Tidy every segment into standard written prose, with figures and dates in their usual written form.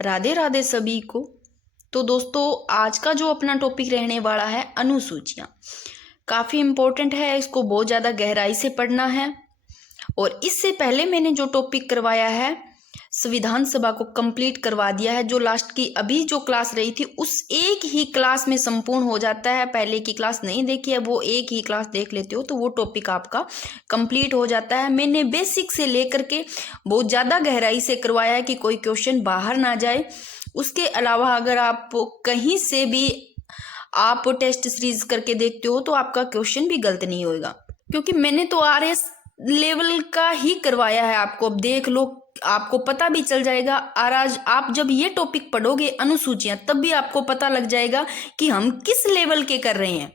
राधे राधे सभी को। तो दोस्तों, आज का जो अपना टॉपिक रहने वाला है अनुसूचियां, काफ़ी इम्पोर्टेंट है। इसको बहुत ज़्यादा गहराई से पढ़ना है। और इससे पहले मैंने जो टॉपिक करवाया है संविधान सभा को कंप्लीट करवा दिया है। जो लास्ट की अभी जो क्लास रही थी उस एक ही क्लास में संपूर्ण हो जाता है। पहले की क्लास नहीं देखी है, वो एक ही क्लास देख लेते हो तो वो टॉपिक आपका कंप्लीट हो जाता है। मैंने बेसिक से लेकर के बहुत ज़्यादा गहराई से करवाया है कि कोई क्वेश्चन बाहर ना जाए। उसके अलावा अगर आप कहीं से भी आप टेस्ट सीरीज करके देखते हो तो आपका क्वेश्चन भी गलत नहीं होगा, क्योंकि मैंने तो RS लेवल का ही करवाया है। आपको अब देख लो, आपको पता भी चल जाएगा। और आज आप जब ये टॉपिक पढ़ोगे अनुसूचियां, तब भी आपको पता लग जाएगा कि हम किस लेवल के कर रहे हैं।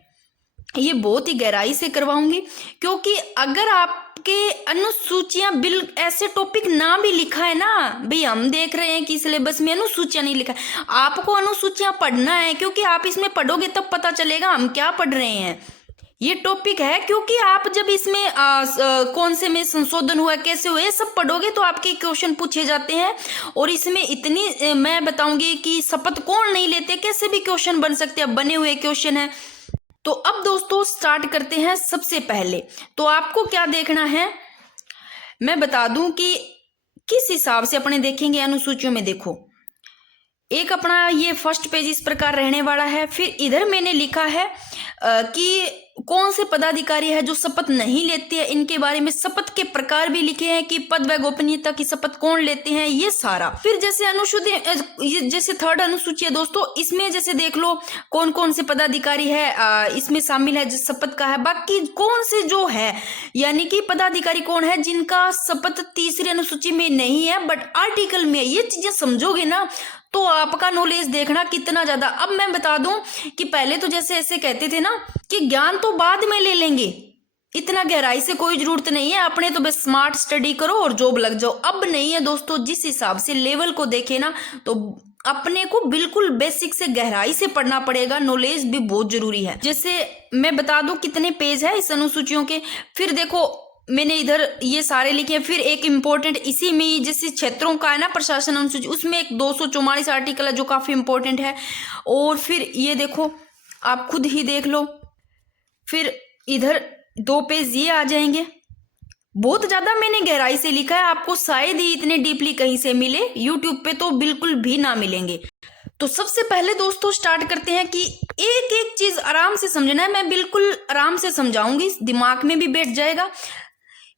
ये बहुत ही गहराई से करवाऊंगी, क्योंकि अगर आपके अनुसूचियां बिल ऐसे टॉपिक ना भी लिखा है ना भाई, हम देख रहे हैं कि सिलेबस में अनुसूचियां नहीं लिखा है, आपको अनुसूचियां पढ़ना है, क्योंकि आप इसमें पढ़ोगे तब पता चलेगा हम क्या पढ़ रहे हैं। ये टॉपिक है, क्योंकि आप जब इसमें कौन से में संशोधन हुआ, कैसे हुए, सब पढ़ोगे तो आपके क्वेश्चन पूछे जाते हैं। और इसमें इतनी मैं बताऊंगी कि शपथ कौन नहीं लेते, कैसे भी क्वेश्चन बन सकते हैं, बने हुए क्वेश्चन है। तो अब दोस्तों स्टार्ट करते हैं। सबसे पहले तो आपको क्या देखना है मैं बता दूं कि किस हिसाब से अपने देखेंगे अनुसूचियों में। देखो, एक अपना ये फर्स्ट पेज इस प्रकार रहने वाला है। फिर इधर मैंने लिखा है कि कौन से पदाधिकारी है जो शपथ नहीं लेते हैं, इनके बारे में शपथ के प्रकार भी लिखे हैं कि पद व गोपनीयता की शपथ कौन लेते हैं, ये सारा। फिर जैसे अनुसूची, जैसे थर्ड अनुसूची है दोस्तों, इसमें जैसे देख लो कौन कौन से पदाधिकारी है इसमें शामिल है जिस शपथ का है। बाकी कौन से जो है, यानी कि पदाधिकारी कौन है जिनका शपथ तीसरी अनुसूची में नहीं है बट आर्टिकल में है। ये चीजें समझोगे ना तो आपका नॉलेज देखना कितना ज्यादा। अब मैं बता दूं कि पहले तो जैसे ऐसे कहते थे ना कि ज्ञान तो बाद में ले लेंगे, इतना गहराई से कोई जरूरत नहीं है, अपने तो बस स्मार्ट स्टडी करो और जॉब लग जाओ। अब नहीं है दोस्तों, जिस हिसाब से लेवल को देखे ना तो अपने को बिल्कुल बेसिक से गहराई से पढ़ना पड़ेगा। नॉलेज भी बहुत जरूरी है। जैसे मैं बता दूं कितने पेज है इस अनुसूचियों के। फिर देखो मैंने इधर ये सारे लिखे हैं। फिर एक इम्पोर्टेंट इसी में ही जैसे क्षेत्रों का है ना प्रशासन अनुसूची, उसमें एक 244 आर्टिकल है जो काफी इंपॉर्टेंट है। और फिर ये देखो, आप खुद ही देख लो। फिर इधर 2 पेज ये आ जाएंगे। बहुत ज्यादा मैंने गहराई से लिखा है, आपको शायद ही इतने डीपली कहीं से मिले, यूट्यूब पे तो बिल्कुल भी ना मिलेंगे। तो सबसे पहले दोस्तों स्टार्ट करते हैं कि एक एक चीज आराम से समझना है। मैं बिल्कुल आराम से समझाऊंगी, दिमाग में भी बैठ जाएगा।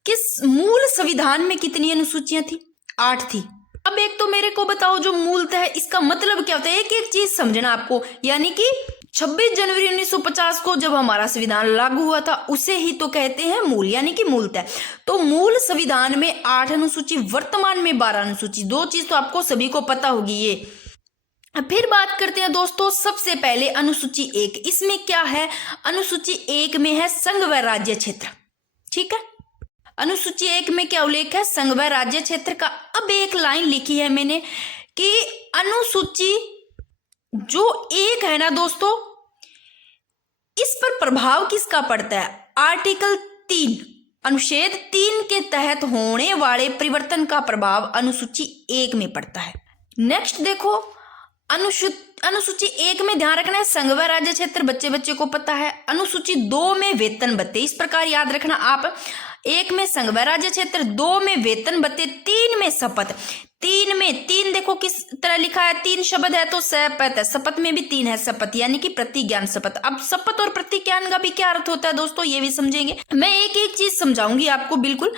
किस मूल संविधान में कितनी अनुसूचियां थी? 8 थी। अब एक तो मेरे को बताओ जो मूलतः है इसका मतलब क्या होता है, एक एक चीज समझना आपको। यानी कि 26 जनवरी 1950 को जब हमारा संविधान लागू हुआ था उसे ही तो कहते हैं मूल, यानी कि मूलतः। तो मूल संविधान में 8 अनुसूची, वर्तमान में 12 अनुसूची। 2 चीज तो आपको सभी को पता होगी ये। फिर बात करते हैं दोस्तों सबसे पहले अनुसूची 1। इसमें क्या है? अनुसूची 1 में है संघ व राज्य क्षेत्र। ठीक है, अनुसूची 1 में क्या उल्लेख है? संघ व राज्य क्षेत्र का। अब एक लाइन लिखी है मैंने कि अनुसूची जो 1 है ना दोस्तों, इस पर प्रभाव किसका पड़ता है? आर्टिकल 3 अनुच्छेद 3 के तहत होने वाले परिवर्तन का प्रभाव अनुसूची 1 में पड़ता है। नेक्स्ट देखो, अनुसूची 1 में ध्यान रखना है संघ व राज्य क्षेत्र, बच्चे बच्चे को पता है। अनुसूची 2 में वेतन भत्ते। इस प्रकार याद रखना आप, 1 में संघ व राज्य क्षेत्र, 2 में वेतन भत्ते, 3 में शपथ। 3 देखो किस तरह लिखा है, 3 शब्द है तो शपथ है। शपथ में भी 3 है, शपथ यानी कि प्रतिज्ञान शपथ। अब शपथ और प्रतिज्ञान का भी क्या अर्थ होता है दोस्तों, ये भी समझेंगे। मैं एक एक चीज समझाऊंगी आपको बिल्कुल,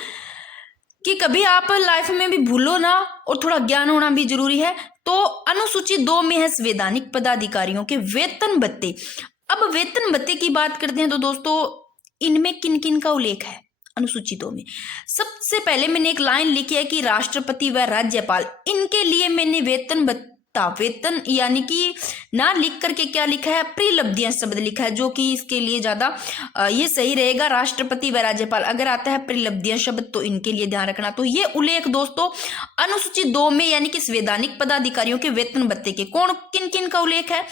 कि कभी आप लाइफ में भी भूलो ना, और थोड़ा ज्ञान होना भी जरूरी है। तो अनुसूची 2 में है संवैधानिक पदाधिकारियों के वेतन भत्ते। अब वेतन भत्ते की बात करते हैं तो दोस्तों इनमें किन किन का उल्लेख है अनुसूची 2 में? सबसे पहले मैंने एक लाइन लिखी है कि राष्ट्रपति व राज्यपाल, इनके लिए मैंने वेतन भत्ता, वेतन यानी कि ना लिख करके क्या लिखा है, प्रिलब्धियां शब्द लिखा है, जो कि इसके लिए ज्यादा ये सही रहेगा। राष्ट्रपति व राज्यपाल अगर आता है प्रिलब्धियां शब्द तो इनके लिए ध्यान रखना। तो ये उल्लेख दोस्तों अनुसूची 2 में यानी कि संवैधानिक पदाधिकारियों के वेतन भत्ते के कौन किन किन का उल्लेख है?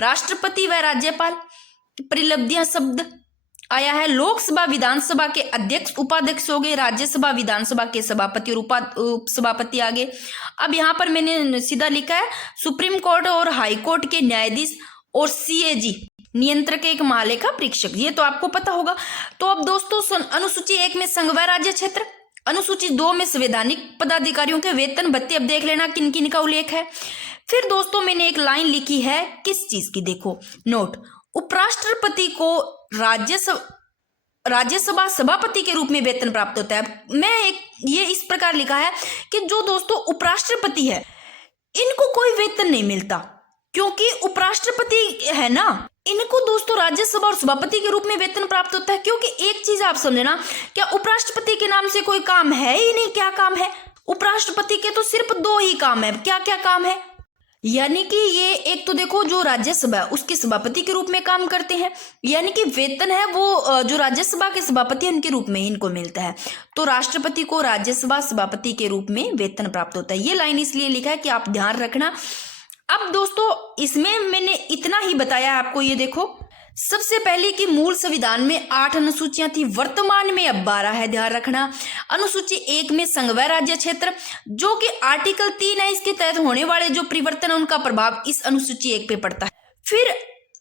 राष्ट्रपति व राज्यपाल, प्रिलब्धियां शब्द, आया है। लोकसभा विधानसभा के अध्यक्ष उपाध्यक्ष हो गए, राज्यसभा विधानसभा के सभापति और उपसभापति आ गए। अब यहाँ पर मैंने सीधा लिखा है सुप्रीम कोर्ट और हाई कोर्ट के न्यायाधीश और सीएजी नियंत्रक एक महालेखा परीक्षक, ये तो आपको पता होगा। तो अब दोस्तों अनुसूची 1 में संघ व राज्य क्षेत्र, अनुसूची 2 में संवैधानिक पदाधिकारियों के वेतन भत्ते। अब देख लेना किन किन का उल्लेख है। फिर दोस्तों मैंने एक लाइन लिखी है किस चीज की, देखो नोट, उपराष्ट्रपति को राज्यसभा सभापति के रूप में वेतन प्राप्त होता है। मैं ये इस प्रकार लिखा है कि जो दोस्तों उपराष्ट्रपति है इनको कोई वेतन नहीं मिलता, क्योंकि उपराष्ट्रपति है ना, इनको दोस्तों राज्यसभा और सभापति के रूप में वेतन प्राप्त होता है। क्योंकि एक चीज आप समझना, क्या उपराष्ट्रपति के नाम से कोई काम है ही नहीं? क्या काम है उपराष्ट्रपति के? तो सिर्फ 2 ही काम है। क्या क्या काम है? यानी कि ये एक तो देखो जो राज्यसभा है उसके सभापति के रूप में काम करते हैं, यानी कि वेतन है वो जो राज्यसभा के सभापति हैं उनके रूप में इनको मिलता है। तो राष्ट्रपति को राज्यसभा सभापति के रूप में वेतन प्राप्त होता है। ये लाइन इसलिए लिखा है कि आप ध्यान रखना। अब दोस्तों इसमें मैंने इतना ही बताया आपको। ये देखो सबसे पहले कि मूल संविधान में 8 अनुसूचियां थी, वर्तमान में अब 12 है, ध्यान रखना। अनुसूची 1 में संघ व राज्य क्षेत्र, जो कि आर्टिकल 3 है, इसके तहत होने वाले जो परिवर्तन है उनका प्रभाव इस अनुसूची 1 पे पड़ता है। फिर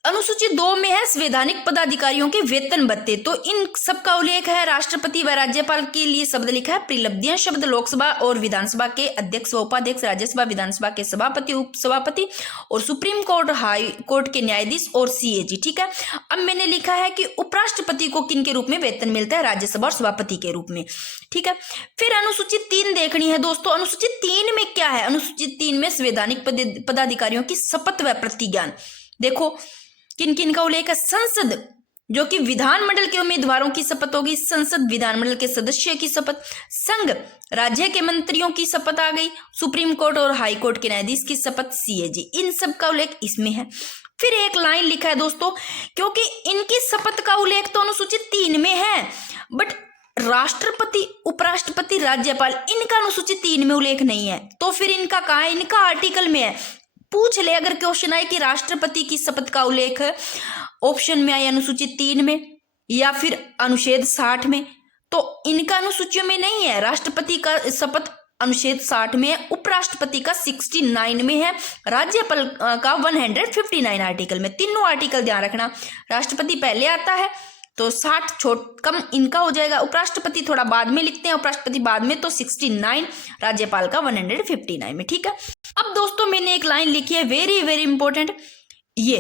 अनुसूची 2 में है संवैधानिक पदाधिकारियों के वेतन भत्ते, तो इन सब का उल्लेख है। राष्ट्रपति व राज्यपाल के लिए शब्द लिखा है प्रिलब्धियां शब्द, लोकसभा और विधानसभा के अध्यक्ष व उपाध्यक्ष, राज्यसभा विधानसभा के सभापति उपसभापति और सुप्रीम कोर्ट हाई कोर्ट के न्यायाधीश और सीएजी। ठीक है। अब मैंने लिखा है कि उपराष्ट्रपति को किन के रूप में वेतन मिलता है? राज्यसभा और सभापति के रूप में। ठीक है। फिर अनुसूची 3 देखनी है दोस्तों। अनुसूची 3 में क्या है? अनुसूची 3 में संवैधानिक पदाधिकारियों की शपथ व प्रतिज्ञान। देखो किन किन का उल्लेख है। संसद, जो कि विधानमंडल के उम्मीदवारों की शपथ होगी, संसद विधानमंडल के सदस्य की शपथ, संघ राज्य के मंत्रियों की शपथ आ गई, सुप्रीम कोर्ट और हाई कोर्ट के न्यायाधीश की शपथ, सीएजी, इन सब का उल्लेख इसमें है। फिर एक लाइन लिखा है दोस्तों, क्योंकि इनकी शपथ का उल्लेख तो अनुसूचित 3 में है, बट राष्ट्रपति, उपराष्ट्रपति, राज्यपाल, इनका अनुसूचित 3 में उल्लेख नहीं है, तो फिर इनका कहाँ है? इनका आर्टिकल में है। पूछ ले अगर क्वेश्चन आए कि राष्ट्रपति की शपथ का उल्लेख ऑप्शन में आए अनुसूचित 3 में या फिर अनुच्छेद 60 में, तो इनका अनुसूचियों में नहीं है। राष्ट्रपति का शपथ अनुच्छेद 60 में है, उपराष्ट्रपति का 69 में है, राज्यपाल का 159 आर्टिकल में। तीनों आर्टिकल ध्यान रखना। राष्ट्रपति पहले आता है तो 60 छोट कम इनका हो जाएगा, उपराष्ट्रपति थोड़ा बाद में लिखते हैं, उपराष्ट्रपति बाद में, तो 69, राज्यपाल का 159 में। ठीक है। अब दोस्तों मैंने एक लाइन लिखी है वेरी वेरी इंपॉर्टेंट, ये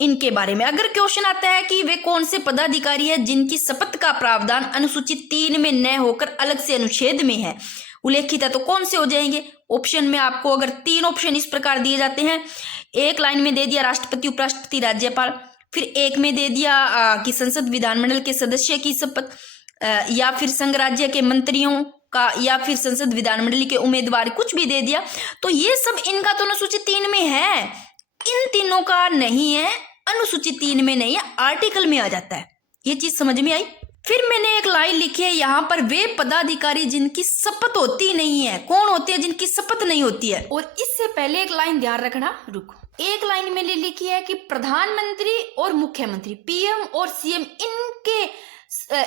इनके बारे में अगर क्वेश्चन आता है कि वे कौन से पदाधिकारी है जिनकी शपथ का प्रावधान अनुसूचित 3 में न होकर अलग से अनुच्छेद में है उल्लेखित है, तो कौन से हो जाएंगे? ऑप्शन में आपको अगर 3 ऑप्शन इस प्रकार दिए जाते हैं, एक लाइन में दे दिया राष्ट्रपति, उपराष्ट्रपति, राज्यपाल, फिर एक में दे दिया कि संसद विधानमंडल के सदस्य की शपथ, या फिर संघ राज्य के मंत्रियों का, या फिर संसद विधानमंडल के उम्मीदवार, कुछ भी दे दिया, तो ये सब इनका तो अनुसूचित 3 में है, इन तीनों का नहीं है, अनुसूचित 3 में नहीं है, आर्टिकल में आ जाता है। ये चीज समझ में आई। फिर मैंने एक लाइन लिखी है यहाँ पर, वे पदाधिकारी जिनकी शपथ होती नहीं है, कौन होते हैं जिनकी शपथ नहीं होती है? और इससे पहले एक लाइन ध्यान रखना, रुको, एक लाइन मैंने लिखी है कि प्रधानमंत्री और मुख्यमंत्री, पीएम और सीएम,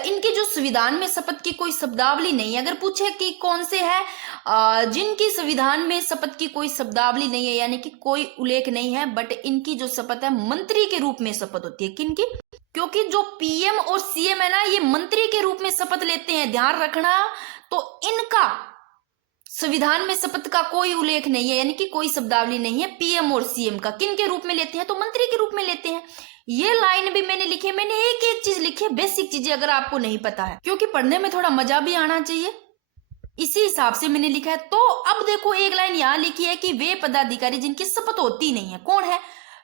इनके जो संविधान में शपथ की कोई शब्दावली नहीं है। अगर पूछे कि कौन से है जिनकी संविधान में शपथ की कोई शब्दावली नहीं है, यानी कि कोई उल्लेख नहीं है, बट इनकी जो शपथ है मंत्री के रूप में शपथ होती है। किनकी? क्योंकि जो पीएम और सीएम है ना, ये मंत्री के रूप में शपथ लेते हैं, ध्यान रखना। तो इनका संविधान में शपथ का कोई उल्लेख नहीं है, यानी कि कोई शब्दावली नहीं है पीएम और सीएम का। किन के रूप में लेते हैं? तो मंत्री के रूप में लेते हैं। ये लाइन भी मैंने लिखी है, मैंने एक एक चीज लिखी है, बेसिक चीजें अगर आपको नहीं पता है, क्योंकि पढ़ने में थोड़ा मजा भी आना चाहिए, इसी हिसाब से मैंने लिखा है। तो अब देखो एक लाइन यहाँ लिखी है कि वे पदाधिकारी जिनकी शपथ होती नहीं है, कौन है?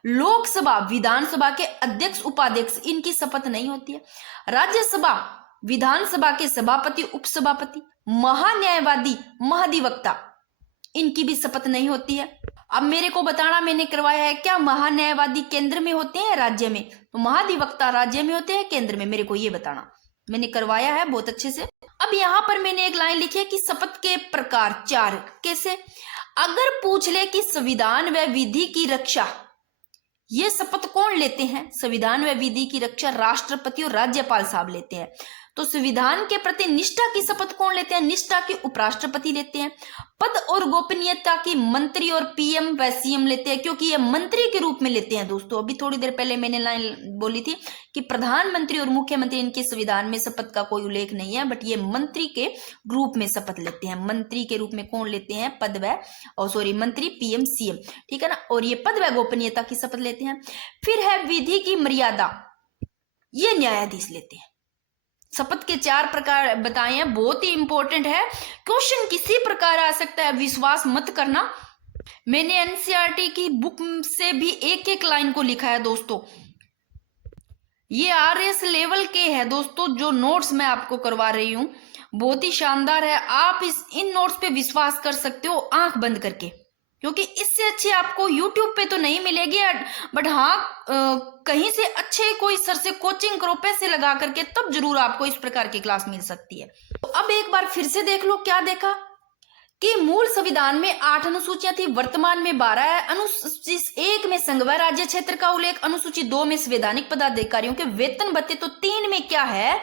लोकसभा विधानसभा के अध्यक्ष उपाध्यक्ष, इनकी शपथ नहीं होती है। राज्यसभा विधानसभा के सभापति उपसभापति, महान्यायवादी, महाधिवक्ता, इनकी भी शपथ नहीं होती है। अब मेरे को बताना, मैंने करवाया है क्या महान्यायवादी केंद्र में होते हैं राज्य में, तो महाधिवक्ता राज्य में होते हैं केंद्र में, मेरे को ये बताना, मैंने करवाया है बहुत अच्छे से। अब यहाँ पर मैंने एक लाइन लिखी है कि शपथ के प्रकार 4 कैसे? अगर पूछ ले कि संविधान व विधि की रक्षा, ये शपथ कौन लेते हैं? संविधान व विधि की रक्षा राष्ट्रपति और राज्यपाल साहब लेते हैं। तो संविधान के प्रति निष्ठा की शपथ कौन लेते हैं? निष्ठा की उपराष्ट्रपति लेते हैं। पद और गोपनीयता की मंत्री और पीएम व सीएम लेते हैं, क्योंकि ये मंत्री के रूप में लेते हैं। दोस्तों अभी थोड़ी देर पहले मैंने लाइन बोली थी कि प्रधानमंत्री और मुख्यमंत्री, इनके संविधान में शपथ का कोई उल्लेख नहीं है, बट ये मंत्री के रूप में शपथ लेते हैं। मंत्री के रूप में कौन लेते हैं? पद व मंत्री, पीएम, सीएम, ठीक है ना। और ये पद व गोपनीयता की शपथ लेते हैं। फिर है विधि की मर्यादा, ये न्यायाधीश लेते हैं। शपथ के 4 प्रकार बताए हैं, बहुत ही इंपॉर्टेंट है। क्वेश्चन किसी प्रकार आ सकता है, विश्वास मत करना। मैंने एनसीईआरटी की बुक से भी एक एक लाइन को लिखा है दोस्तों। ये आरएस लेवल के है दोस्तों, जो नोट्स मैं आपको करवा रही हूं बहुत ही शानदार है। आप इन नोट्स पे विश्वास कर सकते हो आंख बंद करके, क्योंकि इससे अच्छी आपको YouTube पे तो नहीं मिलेगी, बट हाँ कहीं से अच्छे कोई सर से कोचिंग करो पैसे लगा करके, तब जरूर आपको इस प्रकार की क्लास मिल सकती है। तो अब एक बार फिर से देख लो, क्या देखा कि मूल संविधान में 8 अनुसूचियां थी, वर्तमान में 12 है। अनुसूची 1 में संघ व राज्य क्षेत्र का उल्लेख, अनुसूची 2 में संवैधानिक पदाधिकारियों के वेतन भत्ते। तो 3 में क्या है?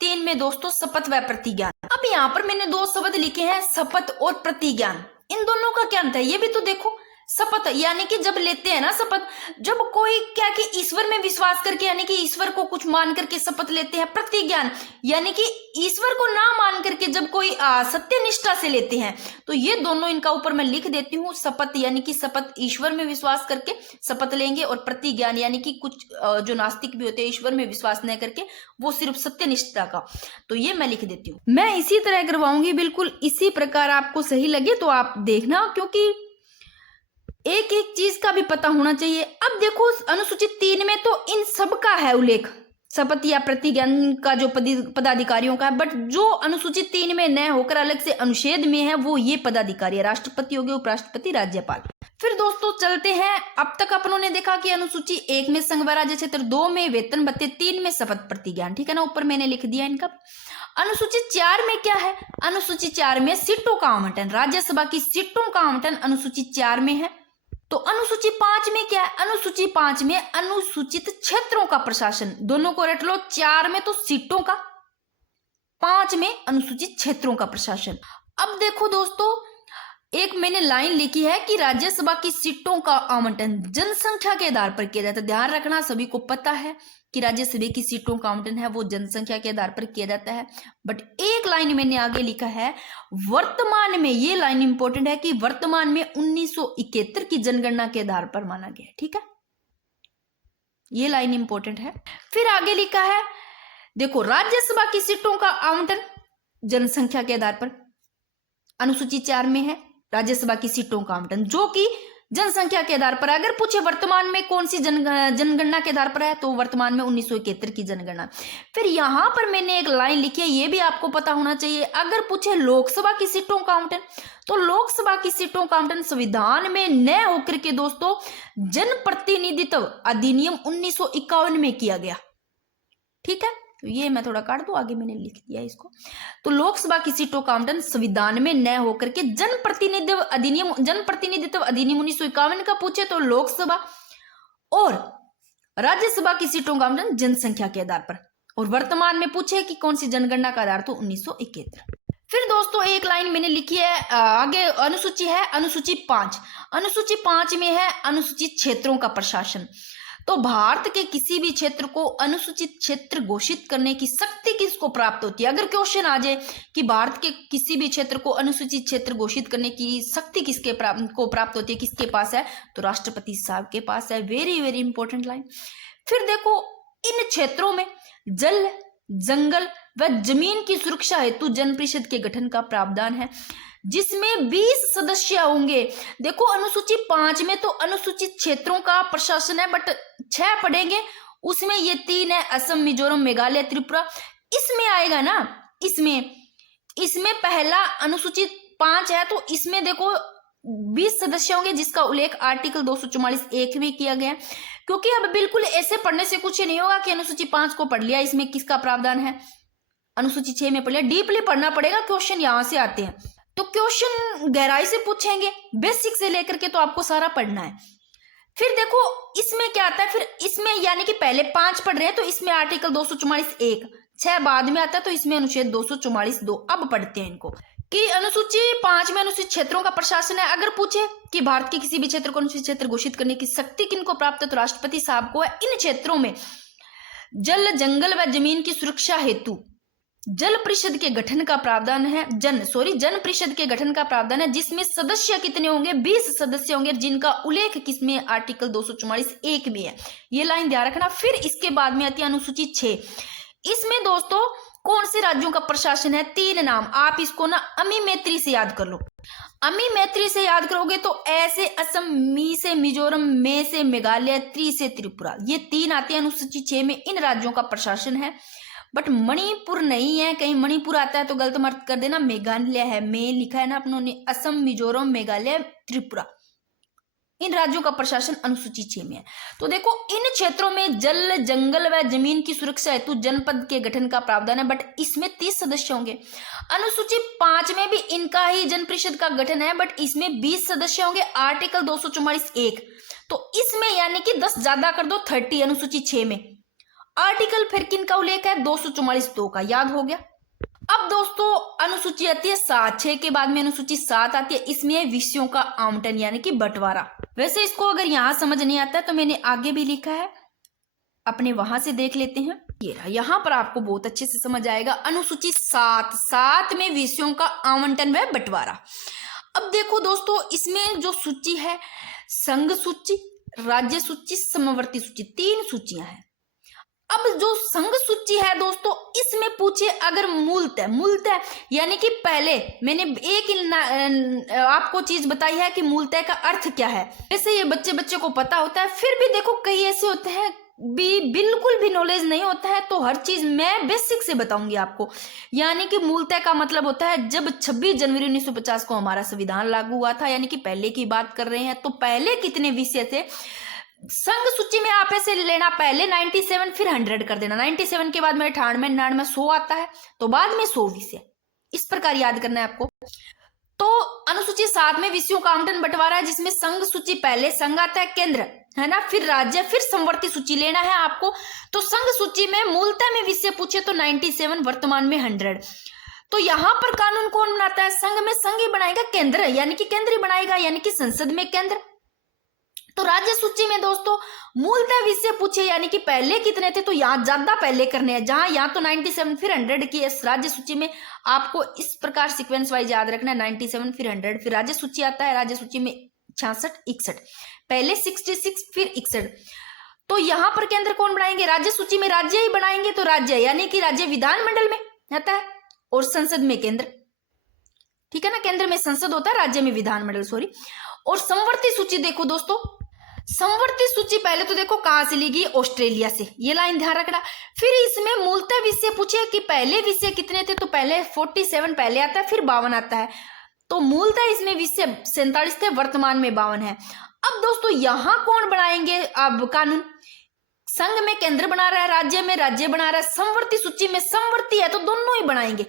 3 में दोस्तों शपथ व प्रतिज्ञान। अब यहाँ पर मैंने 2 शब्द लिखे हैं, शपथ और प्रतिज्ञान। इन दोनों का क्या अंतर है ये भी तो देखो। शपथ यानी कि जब लेते हैं ना शपथ, जब कोई क्या कि ईश्वर में विश्वास करके, यानी कि ईश्वर को कुछ मान करके शपथ लेते हैं। प्रतिज्ञान यानी कि ईश्वर को ना मान करके जब कोई सत्यनिष्ठा से लेते हैं। तो ये दोनों इनका ऊपर मैं लिख देती हूँ। शपथ यानी कि शपथ ईश्वर में विश्वास करके शपथ लेंगे, और प्रतिज्ञान यानी कि कुछ जो नास्तिक भी होते हैं ईश्वर में विश्वास न करके, वो सिर्फ सत्यनिष्ठा का। तो ये मैं लिख देती हूँ। मैं इसी तरह करवाऊंगी, बिल्कुल इसी प्रकार आपको सही लगे तो आप देखना, क्योंकि एक एक चीज का भी पता होना चाहिए। अब देखो अनुसूचित 3 में तो इन सब का है उल्लेख, शपथ या प्रतिज्ञान का जो पदाधिकारियों का है, बट जो अनुसूचित 3 में न होकर अलग से अनुच्छेद में है वो ये पदाधिकारी है, राष्ट्रपति हो गए, उपराष्ट्रपति, राज्यपाल। फिर दोस्तों चलते हैं, अब तक अपनों ने देखा कि अनुसूची 1 में संघ व राज्य क्षेत्र, 2 में वेतन भत्ते, 3 में शपथ प्रतिज्ञान, ठीक है ना। ऊपर मैंने लिख दिया इनका। अनुसूची 4 में क्या है? अनुसूची 4 में सीटों का आवंटन, राज्यसभा की सीटों का आवंटन अनुसूची 4 में है। तो अनुसूची 5 में क्या है? अनुसूची 5 में अनुसूचित क्षेत्रों का प्रशासन। दोनों को रट लो, 4 में तो सीटों का, 5 में अनुसूचित क्षेत्रों का प्रशासन। अब देखो दोस्तों, एक मैंने लाइन लिखी है कि राज्यसभा की सीटों का आवंटन जनसंख्या के आधार पर किया जाता है। ध्यान रखना, सभी को पता है कि राज्यसभा की सीटों का आवंटन है वो जनसंख्या के आधार पर किया जाता है। बट एक लाइन मैंने आगे लिखा है वर्तमान में, ये लाइन इंपॉर्टेंट है कि वर्तमान में 1971 की जनगणना के आधार पर माना गया है, ठीक है, ये लाइन इंपॉर्टेंट है। फिर आगे लिखा है, देखो राज्यसभा की सीटों का आवंटन जनसंख्या के आधार पर अनुसूची 4 में है, राज्यसभा की सीटों का आवंटन जो कि जनसंख्या के आधार पर। अगर पूछे वर्तमान में कौन सी जनगणना के आधार पर है, तो वर्तमान में 1971 की जनगणना। फिर यहां पर मैंने एक लाइन लिखी है, ये भी आपको पता होना चाहिए। अगर पूछे लोकसभा की सीटों का आवंटन, तो लोकसभा की सीटों का आवंटन संविधान में न होकर के दोस्तों जनप्रतिनिधित्व अधिनियम 1951 में किया गया, ठीक है। तो ये मैं थोड़ा काट दूं, आगे मैंने लिख दिया इसको। तो लोकसभा की सीटों का आवंटन संविधान में न होकर के जनप्रतिनिधित्व अधिनियम 1951 का पूछे तो लोकसभा, और राज्यसभा की सीटों का आवंटन जनसंख्या के आधार पर, और वर्तमान में पूछे कि कौन सी जनगणना का आधार, तो 1971। फिर दोस्तों एक लाइन मैंने लिखी है आगे, अनुसूची है अनुसूची 5। अनुसूची 5 में है अनुसूचित क्षेत्रों का प्रशासन। तो भारत के किसी भी क्षेत्र को अनुसूचित क्षेत्र घोषित करने की शक्ति किसको प्राप्त होती है? अगर क्वेश्चन आ जाए कि भारत के किसी भी क्षेत्र को अनुसूचित क्षेत्र घोषित करने की शक्ति किसके प्राप्त होती है, किसके पास है, तो राष्ट्रपति साहब के पास है। Very very important line. फिर देखो इन क्षेत्रों में जल, जंगल व जमीन की सुरक्षा हेतु जन परिषद के गठन का प्रावधान है, जिसमें 20 सदस्य होंगे। देखो अनुसूची 5 में तो अनुसूचित क्षेत्रों का प्रशासन है, बट 6 पढ़ेंगे उसमें ये 3 है, असम, मिजोरम, मेघालय, त्रिपुरा। इसमें आएगा ना, इसमें पहला अनुसूचित 5 है, तो इसमें देखो 20 सदस्य होंगे, जिसका उल्लेख आर्टिकल 244(1) में किया गया। क्योंकि अब बिल्कुल ऐसे पढ़ने से कुछ नहीं होगा कि अनुसूची 5 को पढ़ लिया, इसमें किसका प्रावधान है, अनुसूची 6 में पढ़ लिया। डीपली पढ़ना पड़ेगा, क्वेश्चन यहां से आते हैं, तो क्वेश्चन गहराई से पूछेंगे, बेसिक से लेकर के तो आपको सारा पढ़ना है। फिर देखो इसमें क्या आता है, फिर इसमें यानी कि पहले 5 पढ़ रहे हैं तो इसमें आर्टिकल 244(1), 6 बाद में आता है तो इसमें अनुच्छेद 244(2). अब पढ़ते हैं इनको कि अनुसूची 5 में अनुसूचित क्षेत्रों का प्रशासन है। अगर पूछे कि भारत के किसी भी क्षेत्र को अनुसूचित क्षेत्र घोषित करने की शक्ति किनको प्राप्त है, तो राष्ट्रपति साहब को है। इन क्षेत्रों में जल, जंगल व जमीन की सुरक्षा हेतु जल परिषद के गठन का प्रावधान है। जन परिषद के गठन का प्रावधान है, जिसमें सदस्य कितने होंगे, 20 सदस्य होंगे, जिनका उल्लेख किसमें, आर्टिकल 244(1) में है। ये लाइन ध्यान रखना। फिर इसके बाद में आती है अनुसूची 6। इसमें दोस्तों कौन से राज्यों का प्रशासन है, 3 नाम। आप इसको ना अमी मैत्री से याद कर लो। अमी मैत्री से याद करोगे तो ऐसे असम, मी से मिजोरम, मे से मेघालय, त्री से त्रिपुरा, ये 3 आते हैं अनुसूची 6 में। इन राज्यों का प्रशासन है। बट मणिपुर नहीं है, कहीं मणिपुर आता है तो गलत मत कर देना, मेघालय है। मे लिखा है ना अपनों ने, असम, मिजोरम, मेघालय, त्रिपुरा, इन राज्यों का प्रशासन अनुसूची 6 में है। तो देखो इन क्षेत्रों में जल, जंगल व जमीन की सुरक्षा हेतु जनपद के गठन का प्रावधान है, बट इसमें 30 सदस्य होंगे। अनुसूची 5 में भी इनका ही जन परिषद का गठन है, बट इसमें 20 सदस्य होंगे, आर्टिकल 244(1). तो इसमें यानी कि 10 ज्यादा कर दो, 30 अनुसूची 6 में। आर्टिकल फिर किन का उल्लेख है, 244(2) का, याद हो गया। अब दोस्तों अनुसूची आती है 7, 6 के बाद में अनुसूची 7 आती है। इसमें है विषयों का आवंटन यानी कि बंटवारा। वैसे इसको अगर यहां समझ नहीं आता है तो मैंने आगे भी लिखा है, अपने वहां से देख लेते हैं। ये रहा, यहां पर आपको बहुत अच्छे से समझ आएगा। अनुसूची 7 में विषयों का आवंटन व बंटवारा। अब देखो दोस्तों इसमें जो सूची है, संघ सूची, राज्य सूची, समवर्ती सूची, 3 सूचियां हैं। अब जो संघ सूची है दोस्तों, इसमें पूछे अगर मूलतः यानी कि पहले मैंने एक आपको चीज बताई है कि मूलतः का अर्थ क्या है। वैसे ये बच्चे को पता होता है, फिर भी देखो कई ऐसे होते हैं बिल्कुल भी नॉलेज नहीं होता है, तो हर चीज मैं बेसिक से बताऊंगी आपको। यानी कि मूलतः का मतलब होता है जब 26 जनवरी 1950 को हमारा संविधान लागू हुआ था, यानी कि पहले की बात कर रहे हैं, तो पहले कितने विषय थे संघ सूची में। आप ऐसे लेना, पहले 97 फिर 100 कर देना, 97 के बाद में 98, 99, 100 आता है, तो बाद में 100 विषय, इस प्रकार याद करना है आपको। तो अनुसूची 7 में विषयों का आवंटन बंटवारा है, जिसमें संघ सूची, पहले संघ आता है, केंद्र है ना, फिर राज्य, फिर समवर्ती सूची लेना है आपको। तो संघ सूची में मूलतः में विषय पूछे तो 97, वर्तमान में 100। तो यहां पर कानून कौन बनाता है, संघ में संघ ही बनाएगा, केंद्र यानी कि केंद्र ही बनाएगा, यानी कि संसद में केंद्र। तो राज्य सूची में दोस्तों मूलतः विषय पूछे, यानी कि पहले कितने थे, तो यहाँ ज्यादा पहले करने हैं, जहां यहाँ तो 97 फिर 100 की राज्य सूची में। आपको इस प्रकार सीक्वेंस वाइज याद रखना है, 97 फिर 100, फिर राज्य सूची आता है, राज्य सूची में 66, 61, पहले 66 फिर 61। तो यहाँ पर केंद्र कौन बनाएंगे, राज्य सूची में राज्य ही बनाएंगे, तो राज्य यानी कि राज्य विधानमंडल में आता है और संसद में केंद्र, ठीक है ना, केंद्र में संसद होता है, राज्य में विधानमंडल, सॉरी। और समवर्ती सूची देखो दोस्तों, समवर्ती सूची पहले तो देखो कहां से ली गई, ऑस्ट्रेलिया से, ये लाइन ध्यान रखना। फिर इसमें मूलतः विषय पूछे कि पहले विषय कितने थे, तो पहले 47 पहले आता है, फिर 52 आता है, तो मूलतः इसमें विषय 47 थे, वर्तमान में 52 है। अब दोस्तों यहां कौन बनाएंगे अब कानून, संघ में केंद्र बना रहा है, राज्य में राज्य बना रहा है, समवर्ती सूची में समवर्ती है, तो दोनों ही बनाएंगे।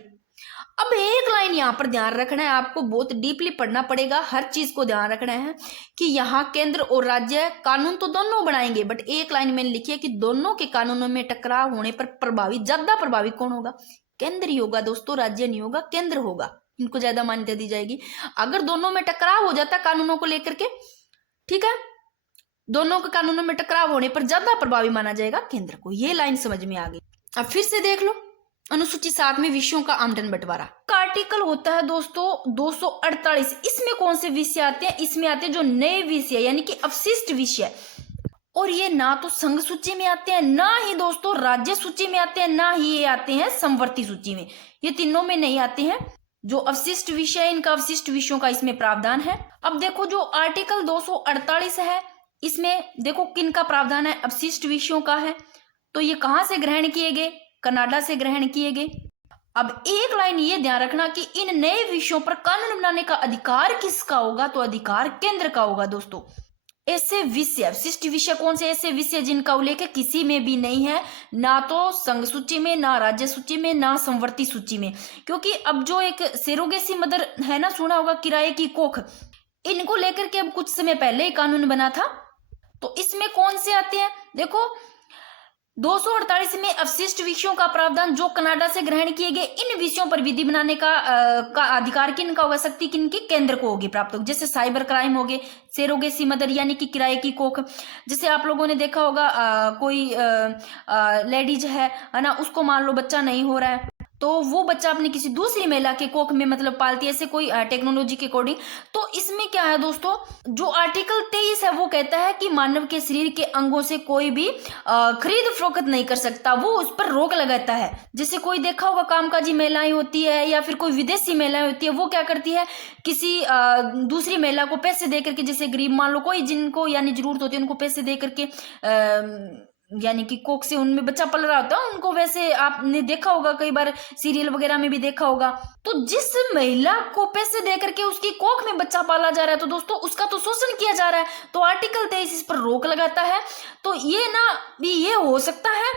अब एक लाइन यहाँ पर ध्यान रखना है, आपको बहुत डीपली पढ़ना पड़ेगा, हर चीज को ध्यान रखना है कि यहाँ केंद्र और राज्य कानून तो दोनों बनाएंगे, बट एक लाइन मैंने लिखी है कि दोनों के कानूनों में टकराव होने पर ज्यादा प्रभावी कौन होगा, केंद्र ही होगा दोस्तों, राज्य नहीं होगा, केंद्र होगा, इनको ज्यादा मान्यता दी जाएगी। अगर दोनों में टकराव हो जाता कानूनों को लेकर के, ठीक है, दोनों के कानूनों में टकराव होने पर ज्यादा प्रभावी माना जाएगा केंद्र को। ये लाइन समझ में आ गई। अब फिर से देख लो अनुसूची 7 में विषयों का आवंटन बंटवारा का आर्टिकल होता है दोस्तों 248। इसमें कौन से विषय आते हैं, इसमें आते हैं जो नए विषय यानी कि अवशिष्ट विषय, और ये ना तो संघ सूची में आते हैं, ना ही दोस्तों राज्य सूची में आते हैं, ना ही ये आते हैं समवर्ती सूची में, ये तीनों में नहीं आते हैं। जो अवशिष्ट विषय, इनका अवशिष्ट विषयों का इसमें प्रावधान है। अब देखो जो आर्टिकल 248 है, इसमें देखो किन का प्रावधान है, अवशिष्ट विषयों का है। तो ये कहां से ग्रहण किए गए, कनाडा से ग्रहण किए गए। अब एक लाइन ये ध्यान रखना कि इन नए विषयों पर कानून बनाने का अधिकार किसका होगा, तो अधिकार केंद्र का होगा दोस्तों। ऐसे विषय, अवशिष्ट विषय कौन से, ऐसे विषय जिनका उल्लेख किसी में भी नहीं है, ना तो संघ सूची में, ना राज्य सूची में, ना समवर्ती सूची में। क्योंकि अब जो एक सेरोगेसी मदर है ना, सुना होगा, किराए की कोख, इनको लेकर के अब कुछ समय पहले ही कानून बना था। तो इसमें कौन से आते हैं? देखो 248 में अवशिष्ट विषयों का प्रावधान जो कनाडा से ग्रहण किए गए इन विषयों पर विधि बनाने का अधिकार किन का होगा, शक्ति किन के, केंद्र को होगी प्राप्त होगी। जैसे साइबर क्राइम हो गए, सेरोगेसी मदर यानी कि किराए की कोख। जैसे आप लोगों ने देखा होगा कोई लेडीज है ना, उसको मान लो बच्चा नहीं हो रहा है तो वो बच्चा अपने किसी दूसरी महिला के कोख में मतलब पालती है, ऐसे कोई टेक्नोलॉजी के अकॉर्डिंग। तो इसमें क्या है दोस्तों, जो आर्टिकल 23 है वो कहता है कि मानव के शरीर के अंगों से कोई भी खरीद फरोख्त नहीं कर सकता, वो उस पर रोक लगाता है। जैसे कोई देखा होगा कामकाजी महिलाएं होती है या फिर कोई विदेशी महिलाएं होती है, वो क्या करती है, किसी दूसरी महिला को पैसे दे करके, जैसे गरीब मान लो कोई जिनको यानी जरूरत होती है उनको पैसे दे करके यानी कि कोख से उनमें बच्चा पल रहा होता है उनको, वैसे आपने देखा होगा कई बार सीरियल वगैरह में भी देखा होगा। तो जिस महिला को पैसे दे करके उसकी कोख में बच्चा पाला जा रहा है तो दोस्तों उसका तो शोषण किया जा रहा है। तो आर्टिकल 23 इस पर रोक लगाता है। तो ये ना भी ये हो सकता है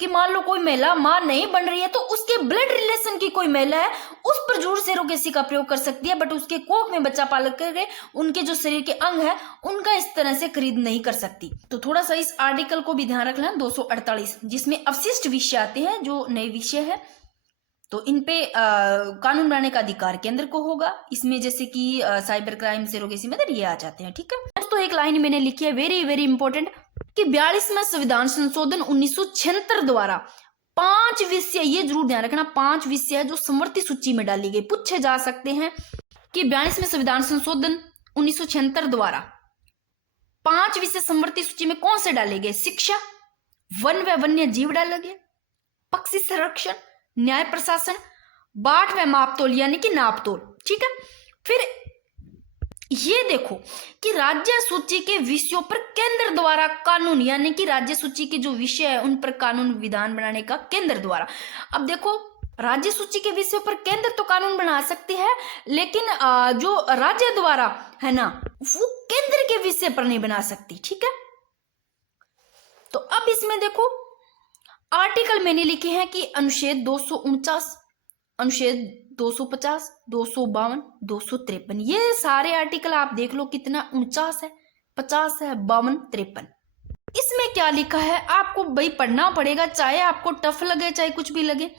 कि मान लो कोई महिला मां नहीं बन रही है तो उसके ब्लड रिलेशन की कोई महिला है उस पर जरूर सेरोगेसी का प्रयोग कर सकती है, बट उसके कोख में बच्चा पालक करके उनके जो शरीर के अंग है उनका इस तरह से खरीद नहीं कर सकती। तो थोड़ा सा इस आर्टिकल को भी ध्यान रखना 248 जिसमें अवशिष्ट विषय आते हैं जो नए विषय है, तो इन पे कानून बनाने का अधिकार केंद्र को होगा। इसमें जैसे कि साइबर क्राइम, सेरोगेसी मतलब ये आ जाते हैं। ठीक है दोस्तों, एक लाइन मैंने लिखी है वेरी वेरी इंपॉर्टेंट कि 42वें संविधान संशोधन 1976 द्वारा 5 विषय, ये जरूर ध्यान रखना 5 विषय है जो समवर्ती सूची में डाली गई, पूछे जा सकते हैं कि 42वें संविधान संशोधन 1976 द्वारा 5 विषय समवर्ती सूची में कौन से डाले गए। शिक्षा, वन व वन्य जीव डाला गया, पक्षी संरक्षण, न्याय प्रशासन, बाट व मापतोल यानी कि नापतोल। ठीक है, फिर ये देखो कि राज्य सूची के विषयों पर केंद्र द्वारा कानून, यानी कि राज्य सूची के जो विषय है उन पर कानून विधान बनाने का केंद्र द्वारा। अब देखो राज्य सूची के विषयों पर केंद्र तो कानून बना सकती है, लेकिन जो राज्य द्वारा है ना वो केंद्र के विषय पर नहीं बना सकती। ठीक है, तो अब इसमें देखो आर्टिकल मैंने लिखे हैं कि अनुच्छेद 249, अनुच्छेद 250, 252, 253, ये सारे आर्टिकल आप देख लो कितना 49 है, 50 है, 52, 53। इसमें क्या लिखा है आपको भाई पढ़ना पड़ेगा, चाहे आपको टफ लगे चाहे कुछ भी लगे।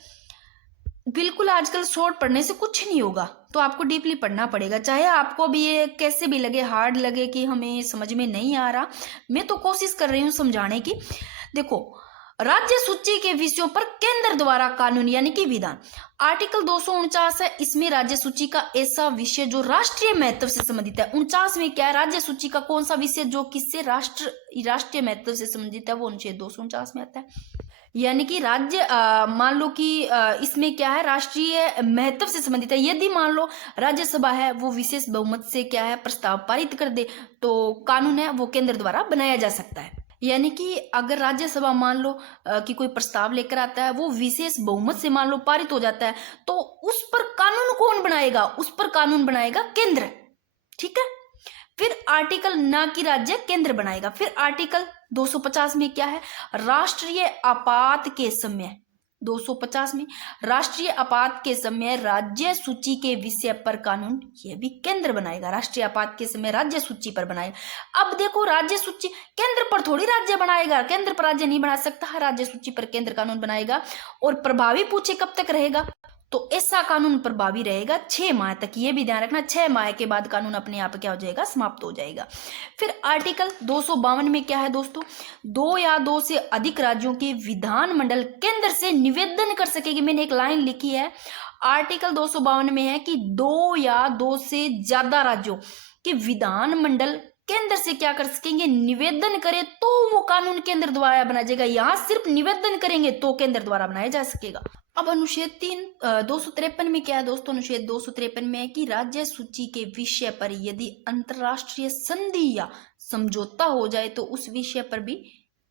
बिल्कुल आजकल शॉर्ट पढ़ने से कुछ नहीं होगा, तो आपको डीपली पढ़ना पड़ेगा, चाहे आपको भी ये कैसे भी लगे, हार्ड लगे कि हमें समझ में नहीं आ रहा। मैं तो कोशिश कर रही हूँ समझाने की। देखो राज्य सूची के विषयों पर केंद्र द्वारा कानून यानी कि विधान, आर्टिकल 249 है, इसमें राज्य सूची का ऐसा विषय जो राष्ट्रीय महत्व से संबंधित है। 49 में क्या है, राज्य सूची का कौन सा विषय जो किससे राष्ट्रीय महत्व से संबंधित है, वो अनुच्छेद 249 में आता है। यानी कि राज्य मान लो कि इसमें क्या है, राष्ट्रीय महत्व से संबंधित है। यदि मान लो राज्यसभा है वो विशेष बहुमत से क्या है प्रस्ताव पारित कर दे तो कानून है वो केंद्र द्वारा बनाया जा सकता है। यानी कि अगर राज्यसभा मान लो कि कोई प्रस्ताव लेकर आता है, वो विशेष बहुमत से मान लो पारित हो जाता है, तो उस पर कानून कौन बनाएगा, उस पर कानून बनाएगा केंद्र। ठीक है, फिर आर्टिकल ना कि राज्य केंद्र बनाएगा। फिर आर्टिकल 250 में क्या है, राष्ट्रीय आपात के समय, 250 में राष्ट्रीय आपात के समय राज्य सूची के विषय पर कानून यह भी केंद्र बनाएगा, राष्ट्रीय आपात के समय राज्य सूची पर बनाएगा। अब देखो राज्य सूची केंद्र पर थोड़ी राज्य बनाएगा, केंद्र पर राज्य नहीं बना सकता, राज्य सूची पर केंद्र कानून बनाएगा। और प्रभावी पूछे कब तक रहेगा, तो ऐसा कानून प्रभावी रहेगा 6 माह तक, ये भी ध्यान रखना, 6 माह के बाद कानून अपने आप क्या हो जाएगा, समाप्त हो जाएगा। फिर आर्टिकल 252 में क्या है दोस्तों, 2 या 2 से अधिक राज्यों के विधानमंडल केंद्र से निवेदन कर सकेगी। मैंने एक लाइन लिखी है आर्टिकल 252 में है कि 2 या 2 से ज्यादा राज्यों के विधानमंडल केंद्र से क्या कर सकेंगे, निवेदन करें तो वो कानून केंद्र द्वारा बनाया जाएगा। यहाँ सिर्फ निवेदन करेंगे तो केंद्र द्वारा बनाया जा सकेगा। अब अनुच्छेद 253 में क्या है दोस्तों, अनुच्छेद 253 में है कि राज्य सूची के विषय पर यदि अंतरराष्ट्रीय संधि या समझौता हो जाए तो उस विषय पर भी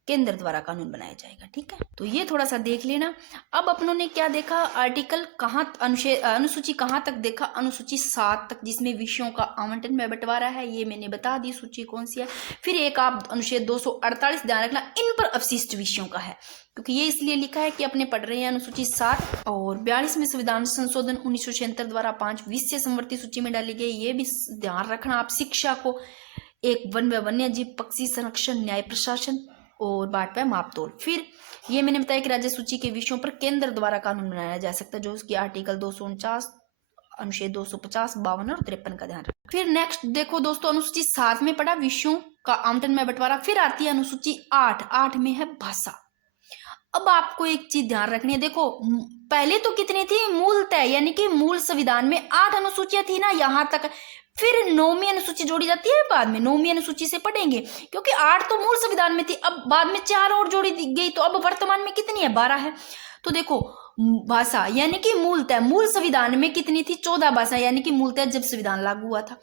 केंद्र द्वारा कानून बनाया जाएगा। ठीक है, तो ये थोड़ा सा देख लेना। अब अपनों ने क्या देखा, आर्टिकल कहाँ अनुसूची कहाँ तक देखा, अनुसूची 7 तक जिसमें विषयों का आवंटन में बंटवारा है, ये मैंने बता दी सूची कौन सी है। फिर एक आप अनुच्छेद 248 ध्यान रखना, इन पर अवशिष्ट विषयों का है, क्योंकि ये इसलिए लिखा है कि अपने पढ़ रहे हैं अनुसूची 7 और 42वें संविधान संशोधन 1976 द्वारा 5 विषय समवर्ती सूची में डाली गई, ये भी ध्यान रखना आप। शिक्षा को एक वन व वन्य जीव, पक्षी संरक्षण, न्याय प्रशासन और बाट व मापतोल। फिर ये मैंने बताया कि राज्य सूची के विषयों पर केंद्र द्वारा कानून बनाया जा सकता है, जो उसकी आर्टिकल 249, अनुच्छेद 250, 52 और 53 का ध्यान रखें। फिर नेक्स्ट देखो दोस्तों, अनुसूची 7 में पढ़ा विषयों का आवंटन में बंटवारा। फिर आती है अनुसूची 8 में है भाषा। अब आपको एक चीज ध्यान रखनी है, देखो पहले तो कितनी थी, मूलतः यानी कि मूल संविधान में 8 अनुसूचियां थी ना यहां तक। फिर 9वीं अनुसूची जोड़ी जाती है बाद में, 9वीं अनुसूची से पढ़ेंगे, क्योंकि 8 तो मूल संविधान में थी, अब बाद में 4 और जोड़ी गई, तो अब वर्तमान में कितनी है, 12 है। तो देखो भाषा यानी कि मूलतः मूल संविधान में कितनी थी, 14 भाषा, यानी कि मूलतः जब संविधान लागू हुआ था।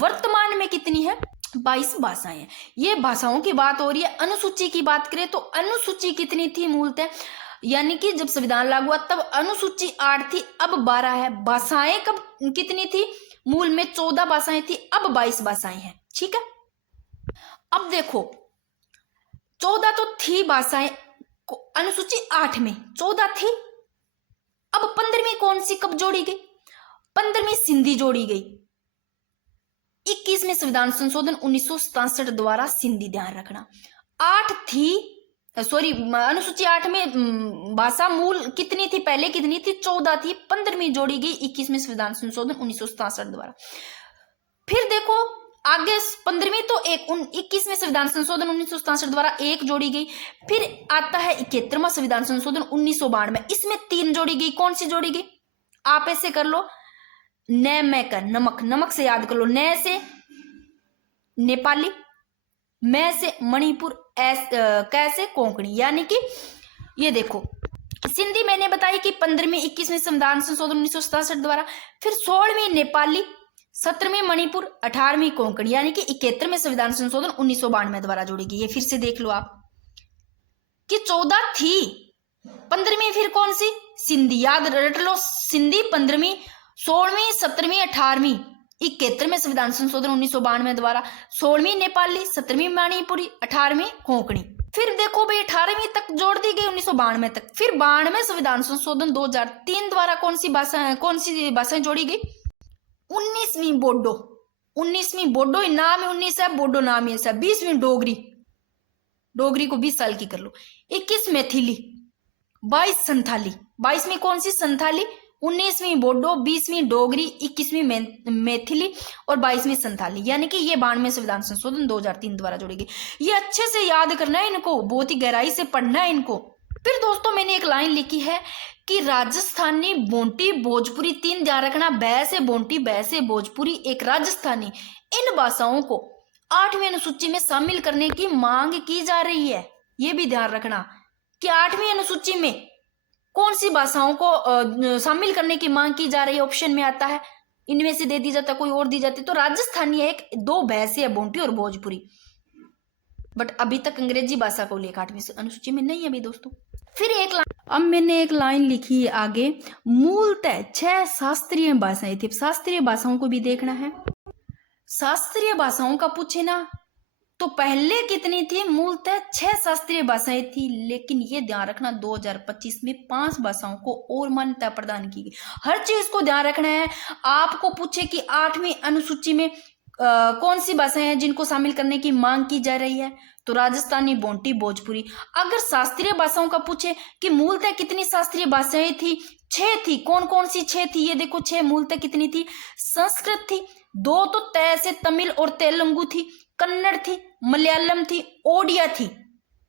वर्तमान में कितनी है, 22 भाषाएं हैं। ये भाषाओं की बात हो रही है। अनुसूची की बात करें तो अनुसूची कितनी थी मूलतः, यानी कि जब संविधान लागू हुआ तब अनुसूची 8 थी, अब 12 है। भाषाएं कब कितनी थी, मूल में 14 भाषाएं थी, अब 22 भाषाएं हैं। ठीक है, अब देखो 14 तो थी भाषाएं अनुसूची 8 में, 14 थी। अब 15वीं कौन सी कब जोड़ी गई, 15वीं सिंधी जोड़ी गई। 21वें संविधान संशोधन 1967 द्वारा सिंधी, ध्यान रखना। 8 थी, सॉरी अनुसूची 8 में भाषा मूल कितनी थी, पहले कितनी थी, 14 थी, 15वीं जोड़ी गई 21वें संविधान संशोधन 1967 द्वारा। फिर देखो आगे 15वीं तो 21वें संविधान संशोधन 1967 द्वारा 1 जोड़ी गई। फिर आता है 71वां संविधान संशोधन 1992, इसमें 3 जोड़ी गई। कौन सी जोड़ी गई, आप ऐसे कर लो, न मैं कर नमक, नमक से याद कर लो, न से नेपाली, मैं से मणिपुर, कैसे कोंकणी, यानी कि ये देखो सिंधी मैंने बताई कि 15वीं 21वें संविधान संशोधन 1967 द्वारा। फिर 16वीं नेपाली, 17वीं मणिपुर, 18वीं कोंकणी, यानी कि 71वें संविधान संशोधन 1992 द्वारा जोड़ी गई। ये फिर से देख लो आप कि 14 थी, 15वीं फिर कौन सी, सिंधी, याद रट लो, सिंधी 15वीं, 16वीं, 17वीं, 18वीं, 71वें संविधान संशोधन 1992 द्वारा, 16वीं नेपाली, 17वीं मणिपुरी, 18वीं कोंकणी। फिर देखो भाई 18वीं तक जोड़ दी गई 1992 तक। फिर 92 संविधान संशोधन 2003 द्वारा कौन सी भाषाएं जोड़ी गई, 19वीं बोडो, 19वीं बोडो, नाम 19 है, बोडो नाम है, 20वीं डोगरी, डोगरी को 20 साल की कर लो, 21 मैथिली, 22 संथाली, 22वीं कौन सी संथाली, 19वीं बोडो, 20वीं डोगरी, 21वीं मैथिली और 22वीं संथाली, यानी कि ये 92 संविधान संशोधन 2003 द्वारा जोड़ी गई। ये अच्छे से याद करना है इनको, बहुत ही गहराई से पढ़ना है इनको। फिर दोस्तों मैंने एक लाइन लिखी है कि राजस्थानी, बोंटी, भोजपुरी, 3 ध्यान रखना, बै से बोंटी, बै से भोजपुरी, एक राजस्थानी, इन भाषाओं को 8वीं अनुसूची में शामिल करने की मांग की जा रही है। ये भी ध्यान रखना कि 8वीं अनुसूची में कौन सी भाषाओं को शामिल करने की मांग की जा रही है। ऑप्शन में आता है, इनमें से दे दी जाता, कोई और दी जाती, तो राजस्थानी है, एक 2 भैंसे है, बोंटी और भोजपुरी, बट अभी तक अंग्रेजी भाषा को लेकर 8वीं अनुसूची में नहीं है अभी दोस्तों। फिर अब मैंने एक लाइन लिखी है आगे, मूलतः 6 शास्त्रीय भाषाएं थी। शास्त्रीय भाषाओं को भी देखना है। शास्त्रीय भाषाओं का पूछे ना तो पहले कितनी थी, मूलतः 6 शास्त्रीय भाषाएं थी, लेकिन ये ध्यान रखना 2025 में 5 भाषाओं को और मान्यता प्रदान की गई। हर चीज को ध्यान रखना है। आपको पूछे कि 8वीं अनुसूची में कौन सी भाषाएं हैं जिनको शामिल करने की मांग की जा रही है, तो राजस्थानी, बोंटी, भोजपुरी। अगर शास्त्रीय भाषाओं का पूछे कि मूलतः कितनी शास्त्रीय भाषाएं थी, 6 थी। कौन कौन सी 6 थी, ये देखो 6 मूलतः कितनी थी, संस्कृत थी, 2 तो तय से तमिल और तेलुगु थी, कन्नड़ थी, मलयालम थी, ओडिया थी,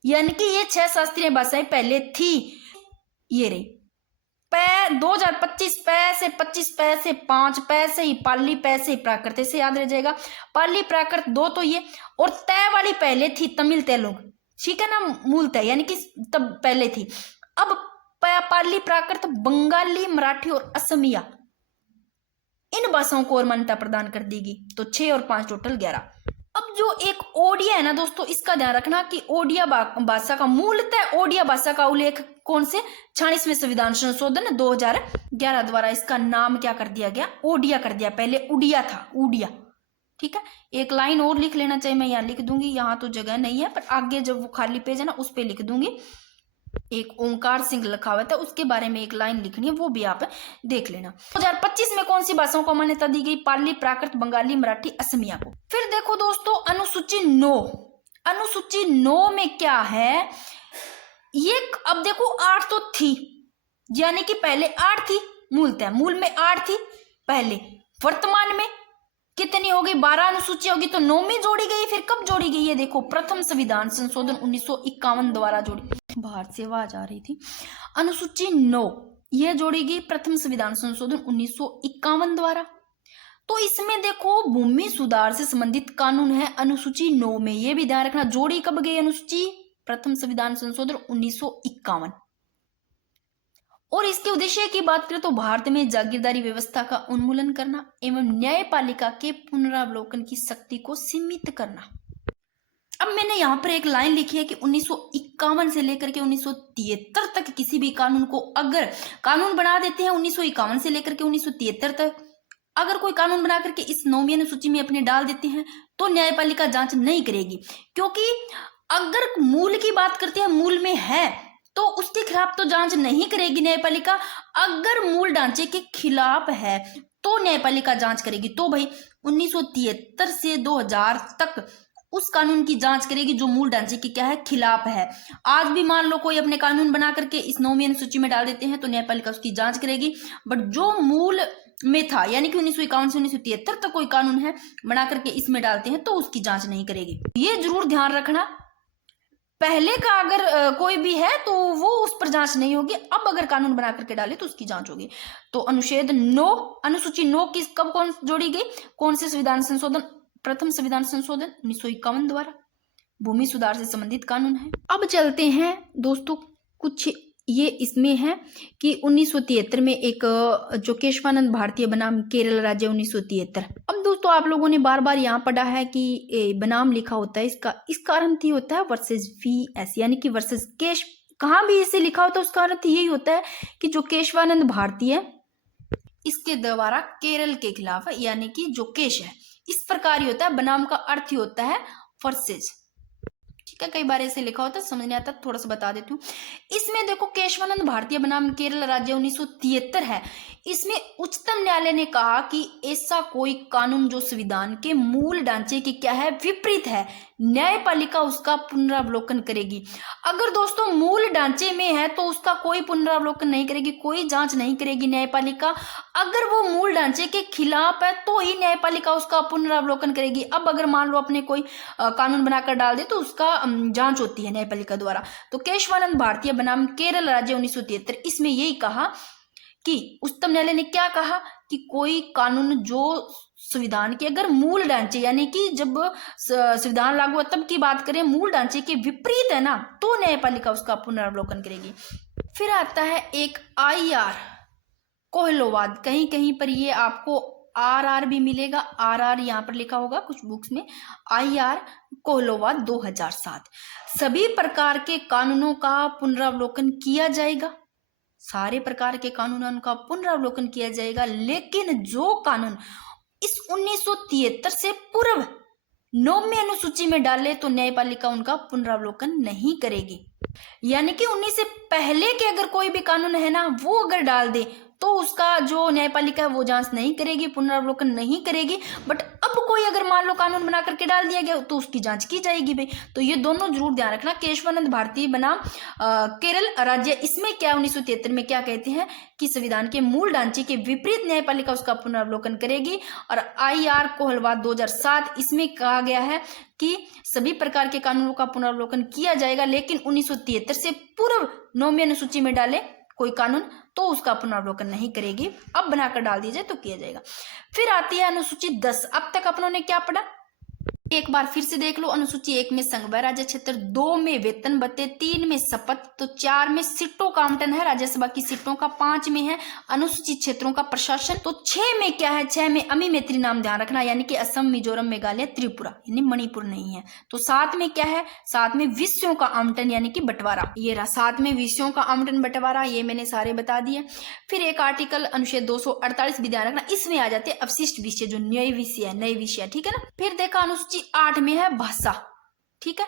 यानी कि ये 6 शास्त्रीय भाषाएं पहले थी। ये रही 2025 पै से 25 पै से 5 पै से ही पाली, पै से ही प्राकृत, से याद रह जाएगा। पाली प्राकृत 2 तो ये, और तय वाली पहले थी तमिल तेलुगु, ठीक है ना, मूलतः यानी कि तब पहले थी। अब पाली प्राकृत, बंगाली, मराठी और असमिया, इन भाषाओं को और मान्यता प्रदान कर दी गई, तो 6 और 5 टोटल 11। अब जो एक ओडिया है ना दोस्तों, इसका ध्यान रखना कि ओडिया भाषा का, मूलतः ओडिया भाषा का उल्लेख कौन से, 46वें संविधान संशोधन 2011 द्वारा इसका नाम क्या कर दिया गया, ओडिया कर दिया। पहले उड़िया था, उड़िया, ठीक है। एक लाइन और लिख लेना चाहिए, मैं यहाँ लिख दूंगी, यहाँ तो जगह नहीं है, पर आगे जब वो खाली पेज है ना उस पर लिख दूंगी। एक ओंकार सिंह लिखा हुआ था, उसके बारे में एक लाइन लिखनी है, वो भी आप देख लेना। 2025 में कौन सी भाषाओं को मान्यता दी गई? पाली, प्राकृत, बंगाली, मराठी, असमिया को। फिर देखो दोस्तों अनुसूची 9, अनुसूची 9 में क्या है ये, अब देखो 8 तो थी, यानी कि पहले 8 थी मूलतः, मूल में 8 थी पहले, वर्तमान में कितनी हो गई? 12 अनुसूची होगी, तो 9 में जोड़ी गई। फिर कब जोड़ी गई है? देखो प्रथम संविधान संशोधन 1951 द्वारा जोड़ी, बाहर से आवाज आ रही थी। अनुसूची 9 यह जोड़ी गई प्रथम संविधान संशोधन 1951 द्वारा। तो इसमें देखो भूमि सुधार से संबंधित कानून है अनुसूची 9 में, यह भी ध्यान रखना। जोड़ी कब गई अनुसूची? प्रथम संविधान संशोधन 1951। और इसके उद्देश्य की बात करें तो भारत में जागीरदारी व्यवस्था का उन्मूलन करना एवं न्यायपालिका के पुनरावलोकन की शक्ति को सीमित करना। अब मैंने यहाँ पर एक लाइन लिखी है कि 1951 से लेकर के 1973 तक किसी भी कानून को अगर कानून बना देते हैं, 1951 से लेकर के 1973 तक अगर कोई कानून बना करके इस 9वीं अनुसूची में अपने डाल देते हैं तो न्यायपालिका जांच नहीं करेगी, क्योंकि अगर मूल की बात करते हैं, मूल में है तो उसके खिलाफ तो जांच नहीं करेगी न्यायपालिका। अगर मूल ढांचे के खिलाफ है तो न्यायपालिका जांच करेगी। तो भाई 1973 से 2000 तक उस कानून की जांच करेगी जो मूल ढांचे के क्या है, खिलाफ है। आज भी मान लो कोई अपने कानून बना करके इस 9वीं अनुसूची में डाल देते हैं तो न्यायपालिका उसकी जांच करेगी, बट जो मूल में था यानी कि 1951 से 1973 तक कोई कानून है बना करके इसमें डालते हैं तो उसकी जांच नहीं करेगी। ये जरूर ध्यान रखना, पहले का अगर कोई भी है तो वो उस पर जांच नहीं होगी, अब अगर कानून बना करके डाले तो उसकी जांच होगी। तो अनुच्छेद 9 अनुसूची 9 किस कब कौन जोड़ी गई? कौन से संविधान संशोधन? प्रथम संविधान संशोधन 1951 द्वारा, भूमि सुधार से संबंधित कानून है। अब चलते हैं दोस्तों, कुछ ये इसमें है कि 1973 में एक जो केशवानंद भारतीय बनाम केरल राज्य 1973। अब दोस्तों आप लोगों ने बार बार यहाँ पढ़ा है कि बनाम लिखा होता है इसका, इसका अर्थ ही होता है वर्सेस वी एस, यानी कि वर्सेस केश, कहाँ भी इसे लिखा होता है उसका अर्थ यही होता है कि जो केशवानंद भारतीय इसके द्वारा केरल के खिलाफ है, यानी कि जो केश है इस प्रकार ही होता है। बनाम का अर्थ ही होता है वर्सेस, ठीक है। कई बार ऐसे लिखा होता है समझ नहीं आता, थोड़ा सा बता देती हूँ। इसमें देखो केशवानंद भारतीय बनाम केरल राज्य 1973 है, इसमें उच्चतम न्यायालय ने कहा कि ऐसा कोई कानून जो संविधान के मूल ढांचे के क्या है, विपरीत है, न्यायपालिका उसका पुनरावलोकन करेगी। अगर दोस्तों मूल ढांचे में है तो उसका कोई पुनरावलोकन नहीं करेगी, कोई जांच नहीं करेगी न्यायपालिका। अगर वो मूल ढांचे के खिलाफ है तो ही न्यायपालिका उसका पुनरावलोकन करेगी। अब अगर मान लो अपने कोई कानून बनाकर डाल दे तो उसका जांच होती है न्यायपालिका द्वारा। तो केशवानंद भारतीय बनाम केरल राज्य 1973 इसमें यही कहा कि उच्चतम न्यायालय ने क्या कहा कि कोई कानून जो संविधान के अगर मूल ढांचे यानी कि जब संविधान लागू है तब की बात करें, मूल ढांचे के विपरीत है ना, तो न्यायपालिका उसका पुनरावलोकन करेगी। फिर आता है एक IR कोहलोवाद, कहीं कहीं पर ये आपको RR भी मिलेगा, RR यहाँ पर लिखा होगा कुछ बुक्स में, IR कोहलोवाद 2007। सभी प्रकार के कानूनों का पुनरावलोकन किया जाएगा, सारे प्रकार के कानूनों का पुनरावलोकन किया जाएगा, लेकिन जो कानून इस 1973 से पूर्व 9वीं अनुसूची में डाले तो न्यायपालिका उनका पुनरावलोकन नहीं करेगी। यानी कि 19 से पहले के अगर कोई भी कानून है ना वो अगर डाल दे तो उसका जो न्यायपालिका है वो जांच नहीं करेगी, पुनरावलोकन नहीं करेगी। बट अब कोई अगर मान लो कानून बना करके डाल दिया गया तो उसकी जांच की जाएगी भाई। तो ये दोनों जरूर ध्यान रखना। केशवानंद भारतीय बनाम केरल राज्य, इसमें क्या 1973 में क्या कहते हैं कि संविधान के मूल ढांचे के विपरीत न्यायपालिका उसका पुनरावलोकन करेगी। और IR कोहलवाद 2007 इसमें कहा गया है कि सभी प्रकार के कानूनों का पुनरावलोकन किया जाएगा, लेकिन 1973 से पूर्व 9वीं अनुसूची में डाले कोई कानून तो उसका पुनरावलोकन नहीं करेगी, अब बनाकर डाल दिया जाए तो किया जाएगा। फिर आती है अनुसूची 10। अब तक अपनों ने क्या पढ़ा एक बार फिर से देख लो। अनुसूची 1 में संघ व राज्य क्षेत्र, 2 में वेतन भत्ते, 3 में शपथ, तो 4 में सीटों का आवंटन है राज्यसभा की सीटों का, 5 में है अनुसूचित क्षेत्रों का प्रशासन, तो 6 में क्या है, 6 में अमी मैत्री नाम ध्यान रखना, यानी कि असम, मिजोरम, मेघालय, त्रिपुरा, यानी मणिपुर नहीं है। तो 7 में क्या है, 7 में विषयों का आवंटन यानी कि बंटवारा, ये रहा 7 में विषयों का आवंटन बंटवारा, ये मैंने सारे बता दिए। फिर एक आर्टिकल अनुच्छेद 248 भी ध्यान रखना, इसमें आ जाते हैं अवशिष्ट विषय जो नए विषय है, ठीक है ना। फिर देखा अनुसूची 8 में है भाषा, ठीक है,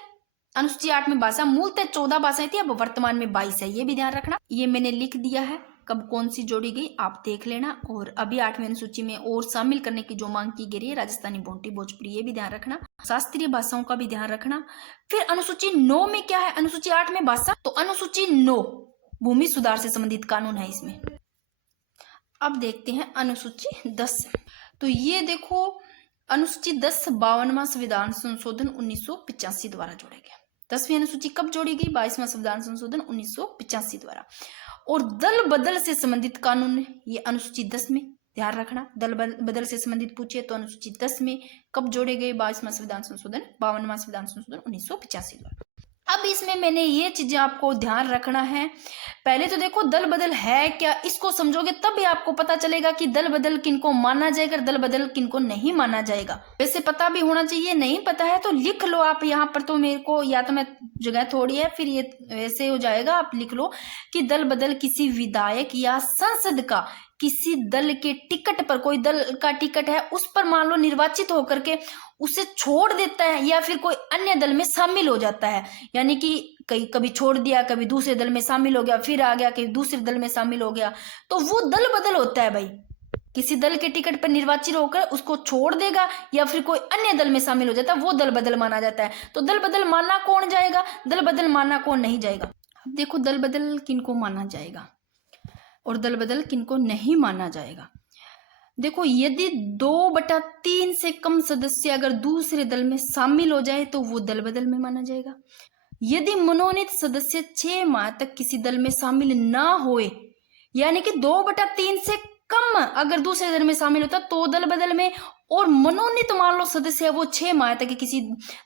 अनुसूची 8 में भाषा मूलतः 14 भाषाएं थी, अब वर्तमान में 22 है, ये भी ध्यान रखना। ये मैंने लिख दिया है कब कौन सी जोड़ी गई, आप देख लेना। और अभी 8वीं अनुसूची में और शामिल करने की जो मांग की गई है राजस्थानी, भोंटी, भोजपुरी, ये भी ध्यान रखना। शास्त्रीय भाषाओं का भी ध्यान रखना। फिर अनुसूची 9 में क्या है, अनुसूची 8 में भाषा, तो अनुसूची 9 भूमि सुधार से संबंधित कानून है इसमें। अब देखते हैं अनुसूची 10। तो ये देखो अनुसूची 10 52वां संविधान संशोधन 1985 द्वारा जोड़ा गया। 10वीं अनुसूची कब जोड़ी गई, 22वां संविधान संशोधन 1985 द्वारा। और दल बदल से संबंधित कानून, ये अनुसूची 10 में ध्यान रखना। दल बदल से संबंधित पूछे तो अनुसूची 10 में कब जोड़े गए, 22वां संविधान संशोधन 52वां संविधान संशोधन 1985 द्वारा। अब इसमें मैंने ये चीजें आपको ध्यान रखना है। पहले तो देखो दल बदल है क्या, इसको समझोगे तभी आपको पता चलेगा कि दल बदल किनको माना जाएगा, दल बदल किनको नहीं माना जाएगा। वैसे पता भी होना चाहिए, नहीं पता है तो लिख लो आप यहाँ पर। तो मेरे को या तो मैं जगह थोड़ी है, फिर ये ऐसे हो जाएगा, आप लिख लो कि दल बदल किसी विधायक या संसद का किसी दल के टिकट पर, कोई दल का टिकट है उस पर मान लो निर्वाचित होकर के उसे छोड़ देता है या फिर कोई अन्य दल में शामिल हो जाता है। यानी कि कभी छोड़ दिया, कभी दूसरे दल में शामिल हो गया, फिर आ गया, कभी दूसरे दल में शामिल हो गया, तो वो दल बदल होता है भाई। किसी दल के टिकट पर निर्वाचित होकर उसको छोड़ देगा या फिर कोई अन्य दल में शामिल हो जाता है, वो दल बदल माना जाता है। तो दल बदल माना कौन जाएगा, दल बदल माना कौन नहीं जाएगा। अब देखो दल बदल किनको माना जाएगा और दल बदल किनको नहीं माना जाएगा। देखो यदि 2/3 से कम सदस्य अगर दूसरे दल में शामिल हो जाए तो वो दल बदल में माना जाएगा। यदि मनोनीत सदस्य 6 माह तक किसी दल में शामिल ना होए, यानी कि 2/3 से कम अगर दूसरे दल में शामिल होता तो दल बदल में, और मनोनीत मान लो सदस्य है वो 6 माह तक किसी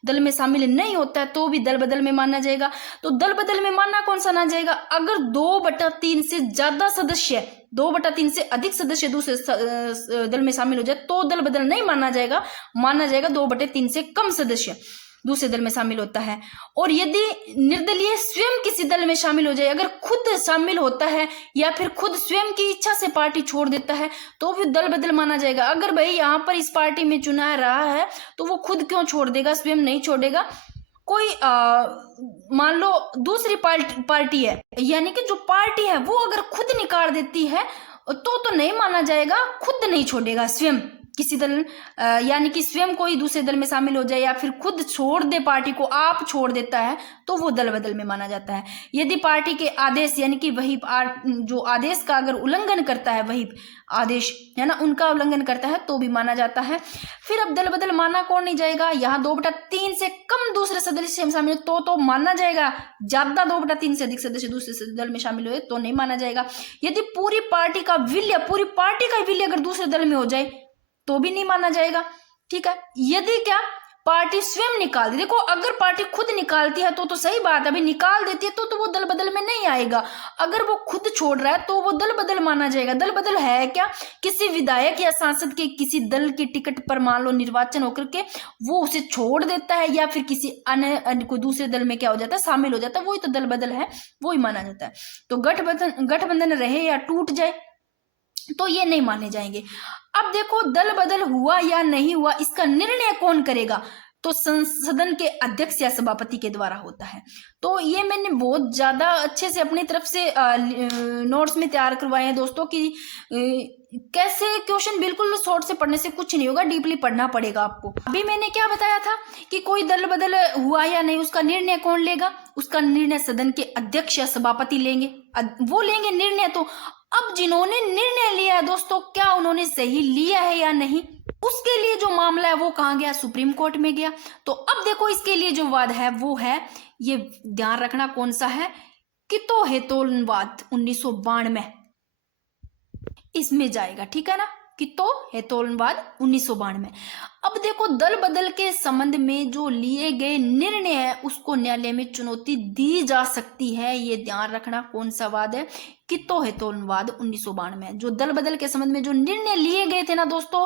दल में शामिल नहीं होता है तो भी दल बदल में माना जाएगा। तो दल बदल में माना कौन सा ना जाएगा, अगर 2/3 से ज्यादा सदस्य, 2/3 से अधिक सदस्य दूसरे दल में शामिल हो जाए तो दल बदल नहीं माना जाएगा, माना जाएगा 2/3 से कम सदस्य दूसरे दल में शामिल होता है। और यदि निर्दलीय स्वयं किसी दल में शामिल हो जाए, अगर खुद शामिल होता है या फिर खुद स्वयं की इच्छा से पार्टी छोड़ देता है तो भी दल बदल माना जाएगा। अगर भाई यहाँ पर इस पार्टी में चुना रहा है तो वो खुद क्यों छोड़ देगा, स्वयं नहीं छोड़ेगा। कोई मान लो दूसरी पार्टी है, यानी कि जो पार्टी है वो अगर खुद निकाल देती है तो नहीं माना जाएगा, खुद नहीं छोड़ेगा स्वयं किसी दल, यानी कि स्वयं कोई दूसरे दल में शामिल हो जाए या फिर खुद छोड़ दे, पार्टी को आप छोड़ देता है तो वो दल बदल में माना जाता है। यदि पार्टी के आदेश यानी कि वही जो आदेश का अगर उल्लंघन करता है, वही आदेश है ना, उनका उल्लंघन करता है तो भी माना जाता है। फिर अब दल बदल माना कौन नहीं जाएगा, यहाँ 2/3 से कम दूसरे सदस्य में शामिल तो माना जाएगा। ज्यादा 2/3 से अधिक सदस्य दूसरे दल में शामिल हुए तो नहीं माना जाएगा। यदि पूरी पार्टी का विलय अगर दूसरे दल में हो जाए तो भी नहीं माना जाएगा। ठीक है, यदि क्या पार्टी स्वयं निकाल दी, देखो अगर पार्टी खुद निकालती है तो सही बात है, अभी निकाल देती है तो वो दल बदल में नहीं आएगा। अगर वो खुद छोड़ रहा है तो वो दल बदल माना जाएगा। दल बदल है क्या, किसी विधायक या सांसद के किसी दल के टिकट पर मान लो निर्वाचन होकर के वो उसे छोड़ देता है या फिर किसी अन्य कोई दूसरे दल में क्या हो जाता है, शामिल हो जाता है, वही तो दल बदल है, वही माना जाता है। तो गठबंधन रहे या टूट जाए तो ये नहीं माने जाएंगे। अब देखो दल बदल हुआ या नहीं हुआ इसका निर्णय कौन करेगा, तो सदन के अध्यक्ष या सभापति के द्वारा होता है। तो ये मैंने बहुत ज्यादा अच्छे से अपनी तरफ से नोट्स में तैयार करवाए हैं दोस्तों कि कैसे क्वेश्चन बिल्कुल शॉर्ट से पढ़ने से कुछ नहीं होगा, डीपली पढ़ना पड़ेगा आपको। अभी मैंने क्या बताया था कि कोई दल बदल हुआ या नहीं उसका निर्णय कौन लेगा, उसका निर्णय सदन के अध्यक्ष या सभापति लेंगे, वो लेंगे निर्णय। तो अब जिन्होंने निर्णय लिया है दोस्तों, क्या उन्होंने सही लिया है या नहीं, उसके लिए जो मामला है वो कहाँ गया, सुप्रीम कोर्ट में गया। तो अब देखो इसके लिए जो वाद है वो है, ये ध्यान रखना कौन सा है, कितो हेतोलवाद 1992 इसमें जाएगा। ठीक है ना, कितो हेतोलवाद 1992। अब देखो दल बदल के संबंध में जो लिए गए निर्णय है उसको न्यायालय में चुनौती दी जा सकती है। ये ध्यान रखना कौन सा वाद है, कितो हेतोलवाद 1992। जो दल बदल के संबंध में जो निर्णय लिए गए थे ना दोस्तों,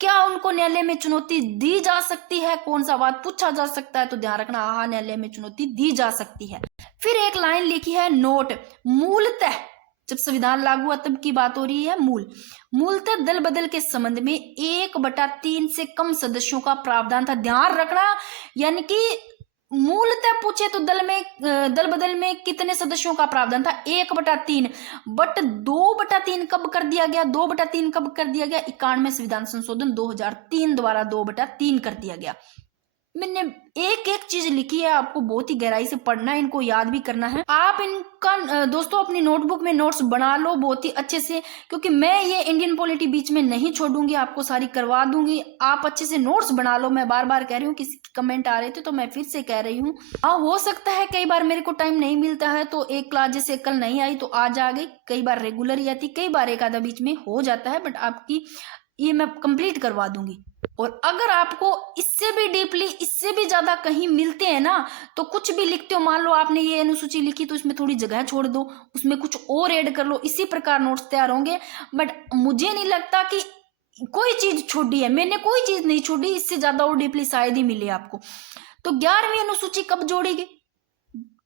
क्या उनको न्यायालय में चुनौती दी जा सकती है, कौन सा वाद पूछा जा सकता है, तो ध्यान रखना हाँ न्यायालय में चुनौती दी जा सकती है। फिर एक लाइन लिखी है नोट, मूलतः जब संविधान लागू हुआ तब की बात हो रही है, मूलतः दल बदल के संबंध में 1/3 से कम सदस्यों का प्रावधान था। ध्यान रखना, यानी कि मूलतः पूछे तो दल बदल में कितने सदस्यों का प्रावधान था? 1/3। बट 2/3 कब कर दिया गया? 2/3 कब कर दिया गया? 91 संविधान संशोधन 2003 द्वारा 2/3 कर दिया गया। मैंने एक एक चीज लिखी है, आपको बहुत ही गहराई से पढ़ना है, इनको याद भी करना है। आप इनका दोस्तों अपनी नोटबुक में नोट्स बना लो बहुत ही अच्छे से, क्योंकि मैं ये इंडियन पॉलिटी बीच में नहीं छोड़ूंगी, आपको सारी करवा दूंगी। आप अच्छे से नोट्स बना लो। मैं बार बार कह रही हूँ, किसी कमेंट आ रहे थे तो मैं फिर से कह रही हूँ। हाँ, हो सकता है कई बार मेरे को टाइम नहीं मिलता है, तो एक क्लास जैसे कल नहीं आई तो आज आ गई, कई बार रेगुलर ही आती, कई बार एक आधा बीच में हो जाता है, बट आपकी ये मैं कंप्लीट करवा दूंगी। और अगर आपको इससे भी डीपली, इससे भी ज्यादा कहीं मिलते हैं ना, तो कुछ भी लिखते हो, मान लो आपने ये अनुसूची लिखी तो इसमें थोड़ी जगह छोड़ दो, उसमें कुछ और ऐड कर लो, इसी प्रकार नोट्स तैयार होंगे। बट मुझे नहीं लगता कि कोई चीज छोड़ी है, मैंने कोई चीज नहीं छोड़ी, इससे ज्यादा और डीपली शायद ही मिले आपको। तो 11वीं अनुसूची कब जोड़ेगी?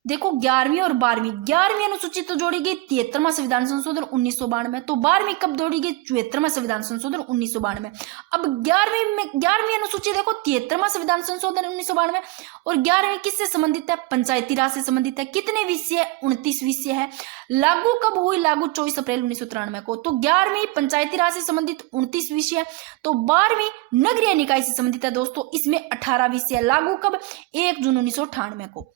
देखो 11वीं और 12वीं, 11वीं अनुसूची तो जोड़ी गई 73वां संविधान संशोधन 1992, तो 12वीं कब जोड़ी गई? 74वां संविधान संशोधन 1992। अब 11वीं अनुसूची देखो 73वां संविधान संशोधन 1992, और 11वीं किससे संबंधित है? पंचायती राज से संबंधित है। कितने विषय? 29 विषय है। लागू कब हुई? लागू 24 अप्रैल 1993 को। तो 11वीं पंचायती राज से संबंधित 29 विषय, तो 12वीं नगरीय निकाय से संबंधित है दोस्तों, इसमें 18 विषय। लागू कब? 1 जून 1998 को।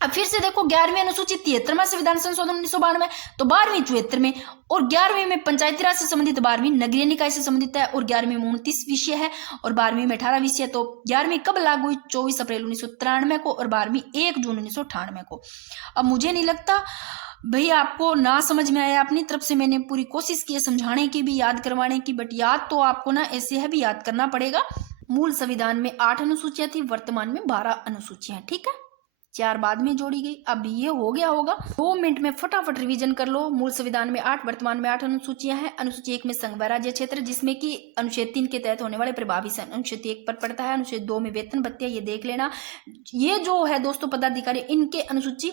अब फिर से देखो 11वीं अनुसूची 73वां संविधान संशोधन 1992, तो 12वीं 74 में, और 11वीं में पंचायती राज से संबंधित, 12वीं नगरीय निकाय से संबंधित है, और 11वीं में 29 विषय है, और 12वीं में 18 विषय। तो 11वीं कब लागू हुई? 24 अप्रैल 1993 को, और 12वीं 1 जून 1998 को। अब मुझे नहीं लगता भैया आपको ना समझ में आया। अपनी तरफ से मैंने पूरी कोशिश की है समझाने की भी, याद करवाने की, बट याद तो आपको ना ऐसे है भी याद करना पड़ेगा। मूल संविधान में 8 अनुसूचियां थी, वर्तमान में 12 अनुसूचियां, ठीक है, 4 बाद में जोड़ी गई। अब ये हो गया होगा, 2 मिनट में फटाफट रिवीजन कर लो। मूल संविधान में 8, वर्तमान में 8 अनुसूचियां हैं। अनुसूची 1 में संघ व राज्य क्षेत्र, जिसमें कि अनुच्छेद 3 के तहत होने वाले प्रभावी अनुच्छेद 1 पर पड़ता है। अनुच्छेद 2 में वेतन भत्ते, ये देख लेना। ये जो है दोस्तों पदाधिकारी, इनके अनुसूची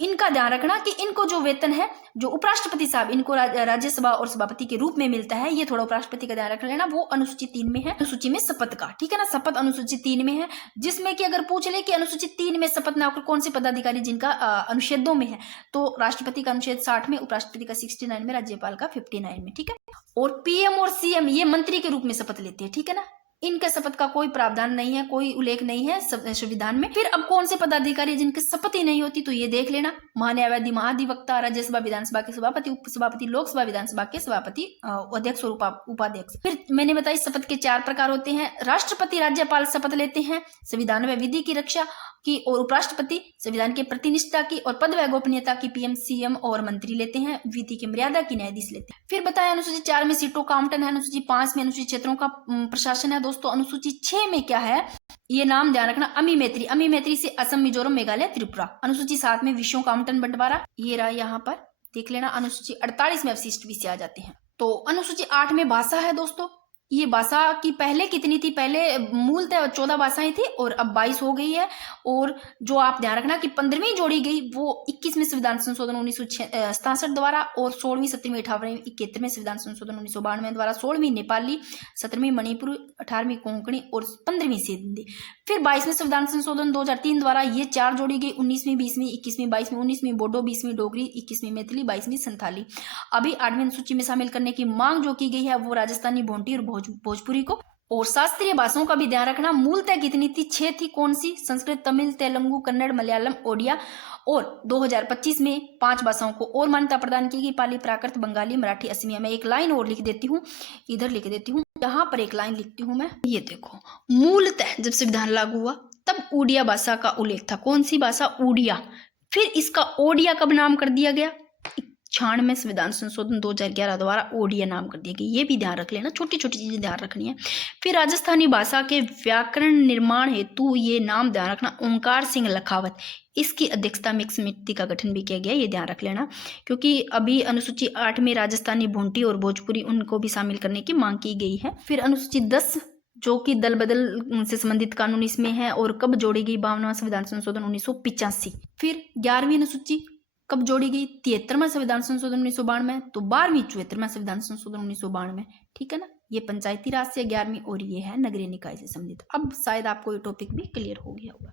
इनका ध्यान रखना कि इनको जो वेतन है, जो उपराष्ट्रपति साहब इनको राज्यसभा और सभापति के रूप में मिलता है, ये थोड़ा उपराष्ट्रपति का ध्यान रख लेना, वो अनुसूची 3 में है। अनुसूची में शपथ का, ठीक है ना, शपथ अनुसूची 3 में है, जिसमें कि अगर पूछ ले कि अनुसूची 3 में शपथ न होकर कौन से पदाधिकारी जिनका अनुच्छेदों में है, तो राष्ट्रपति का अनुच्छेद 60 में, उपराष्ट्रपति का 69 में, राज्यपाल का 59 में, ठीक है। और पीएम और सीएम ये मंत्री के रूप में शपथ लेते हैं, ठीक है ना, इनके शपथ का कोई प्रावधान नहीं है, कोई उल्लेख नहीं है संविधान में। फिर अब कौन से पदाधिकारी जिनकी शपथ ही नहीं होती, तो ये देख लेना, महान्यायवादी, महाधिवक्ता, राज्यसभा विधानसभा के सभापति, उपसभापति, लोकसभा विधानसभा के सभापति, अध्यक्ष और उपाध्यक्ष। फिर मैंने बताई शपथ के 4 प्रकार होते हैं। राष्ट्रपति, राज्यपाल शपथ लेते हैं संविधान व विधि की रक्षा की, और उपराष्ट्रपति संविधान के प्रतिनिष्ठा की और पद व गोपनीयता की पीएम, सीएम और मंत्री लेते हैं। विधि की मर्यादा की न्यायाधीश लेते हैं। फिर बताया अनुसूची 4 में सीटों का आवंटन है। अनुसूची 5 में अनुसूचित क्षेत्रों का प्रशासन है दोस्तों। अनुसूची 6 में क्या है, ये नाम ध्यान रखना, अमी मैत्री, अमी मैत्री से असम, मिजोरम, मेघालय, त्रिपुरा। अनुसूची 7 में विषयों का आवंटन बंटवारा, ये रहा, यहाँ पर देख लेना। अनुसूची 48 में अवशिष्ट विषय आ जाते हैं। तो अनुसूची 8 में भाषा है दोस्तों। ये भाषा की पहले कितनी थी? पहले मूलतः 14 भाषाएं थी, और अब 22 हो गई है। और जो आप ध्यान रखना कि 15वीं जोड़ी गई वो 21वें संविधान संशोधन 1967 द्वारा, और 16वीं, 17वीं, 18वीं, 71वें संविधान संशोधन 1992 द्वारा। 16वीं नेपाली, 17वीं मणिपुरी, 18वीं कोंकणी और 15वीं सिंधी। फिर 22वें संविधान संशोधन 2003 द्वारा ये 4 जोड़ी गई, 19वीं, 20वीं, 21वीं, 22वीं, 19वीं बोडो, 20वीं डोगरी, 21वीं मैथिली, 22वीं संथाली। अभी 8वीं अनुसूची में शामिल करने की मांग जो की गई है वो राजस्थानी, भोंटी और भोजपुरी को। और शास्त्रीय भाषाओं का भी ध्यान रखना, मूलतः कितनी थी? 6 थी। कौन सी? संस्कृत, तमिल, तेलुगु, कन्नड़, मलयालम, ओडिया। और 2025 में 5 भाषाओं को और मान्यता प्रदान की गई, पाली, प्राकृत, बंगाली, मराठी, असमिया। मैं एक लाइन और लिख देती हूँ, इधर लिख देती हूँ, यहाँ पर एक लाइन लिखती हूँ मैं, ये देखो, मूलतः जब संविधान लागू हुआ तब उड़िया भाषा का उल्लेख था। कौन सी भाषा? उड़िया। फिर इसका ओडिया कब नाम कर दिया गया? 96 में संविधान संशोधन 2011 द्वारा ओडिया नाम कर दिया गया। ये भी ध्यान रख लेना, छोटी छोटी चीजें ध्यान रखनी है। फिर राजस्थानी भाषा के व्याकरण निर्माण हेतु ये नाम ध्यान रखना, ओंकार सिंह लखावत, इसकी अध्यक्षता में एक समिति का गठन भी किया गया, ये ध्यान रख लेना, क्योंकि अभी अनुसूची 8 में राजस्थानी, भोंटी और भोजपुरी उनको भी शामिल करने की मांग की गई है। फिर अनुसूची 10 जो कि दल बदल से संबंधित कानून इसमें है, और कब जोड़ी गई? 52वां संविधान संशोधन 1985। फिर 11वीं अनुसूची कब जोड़ी गई? 73वां संविधान संशोधन 1992, तो 12वीं 74वां संविधान संशोधन 1992, ठीक है ना। ये पंचायती राज से 11वीं और ये है नगरीय निकाय से संबंधित। अब शायद आपको ये टॉपिक भी क्लियर हो गया होगा।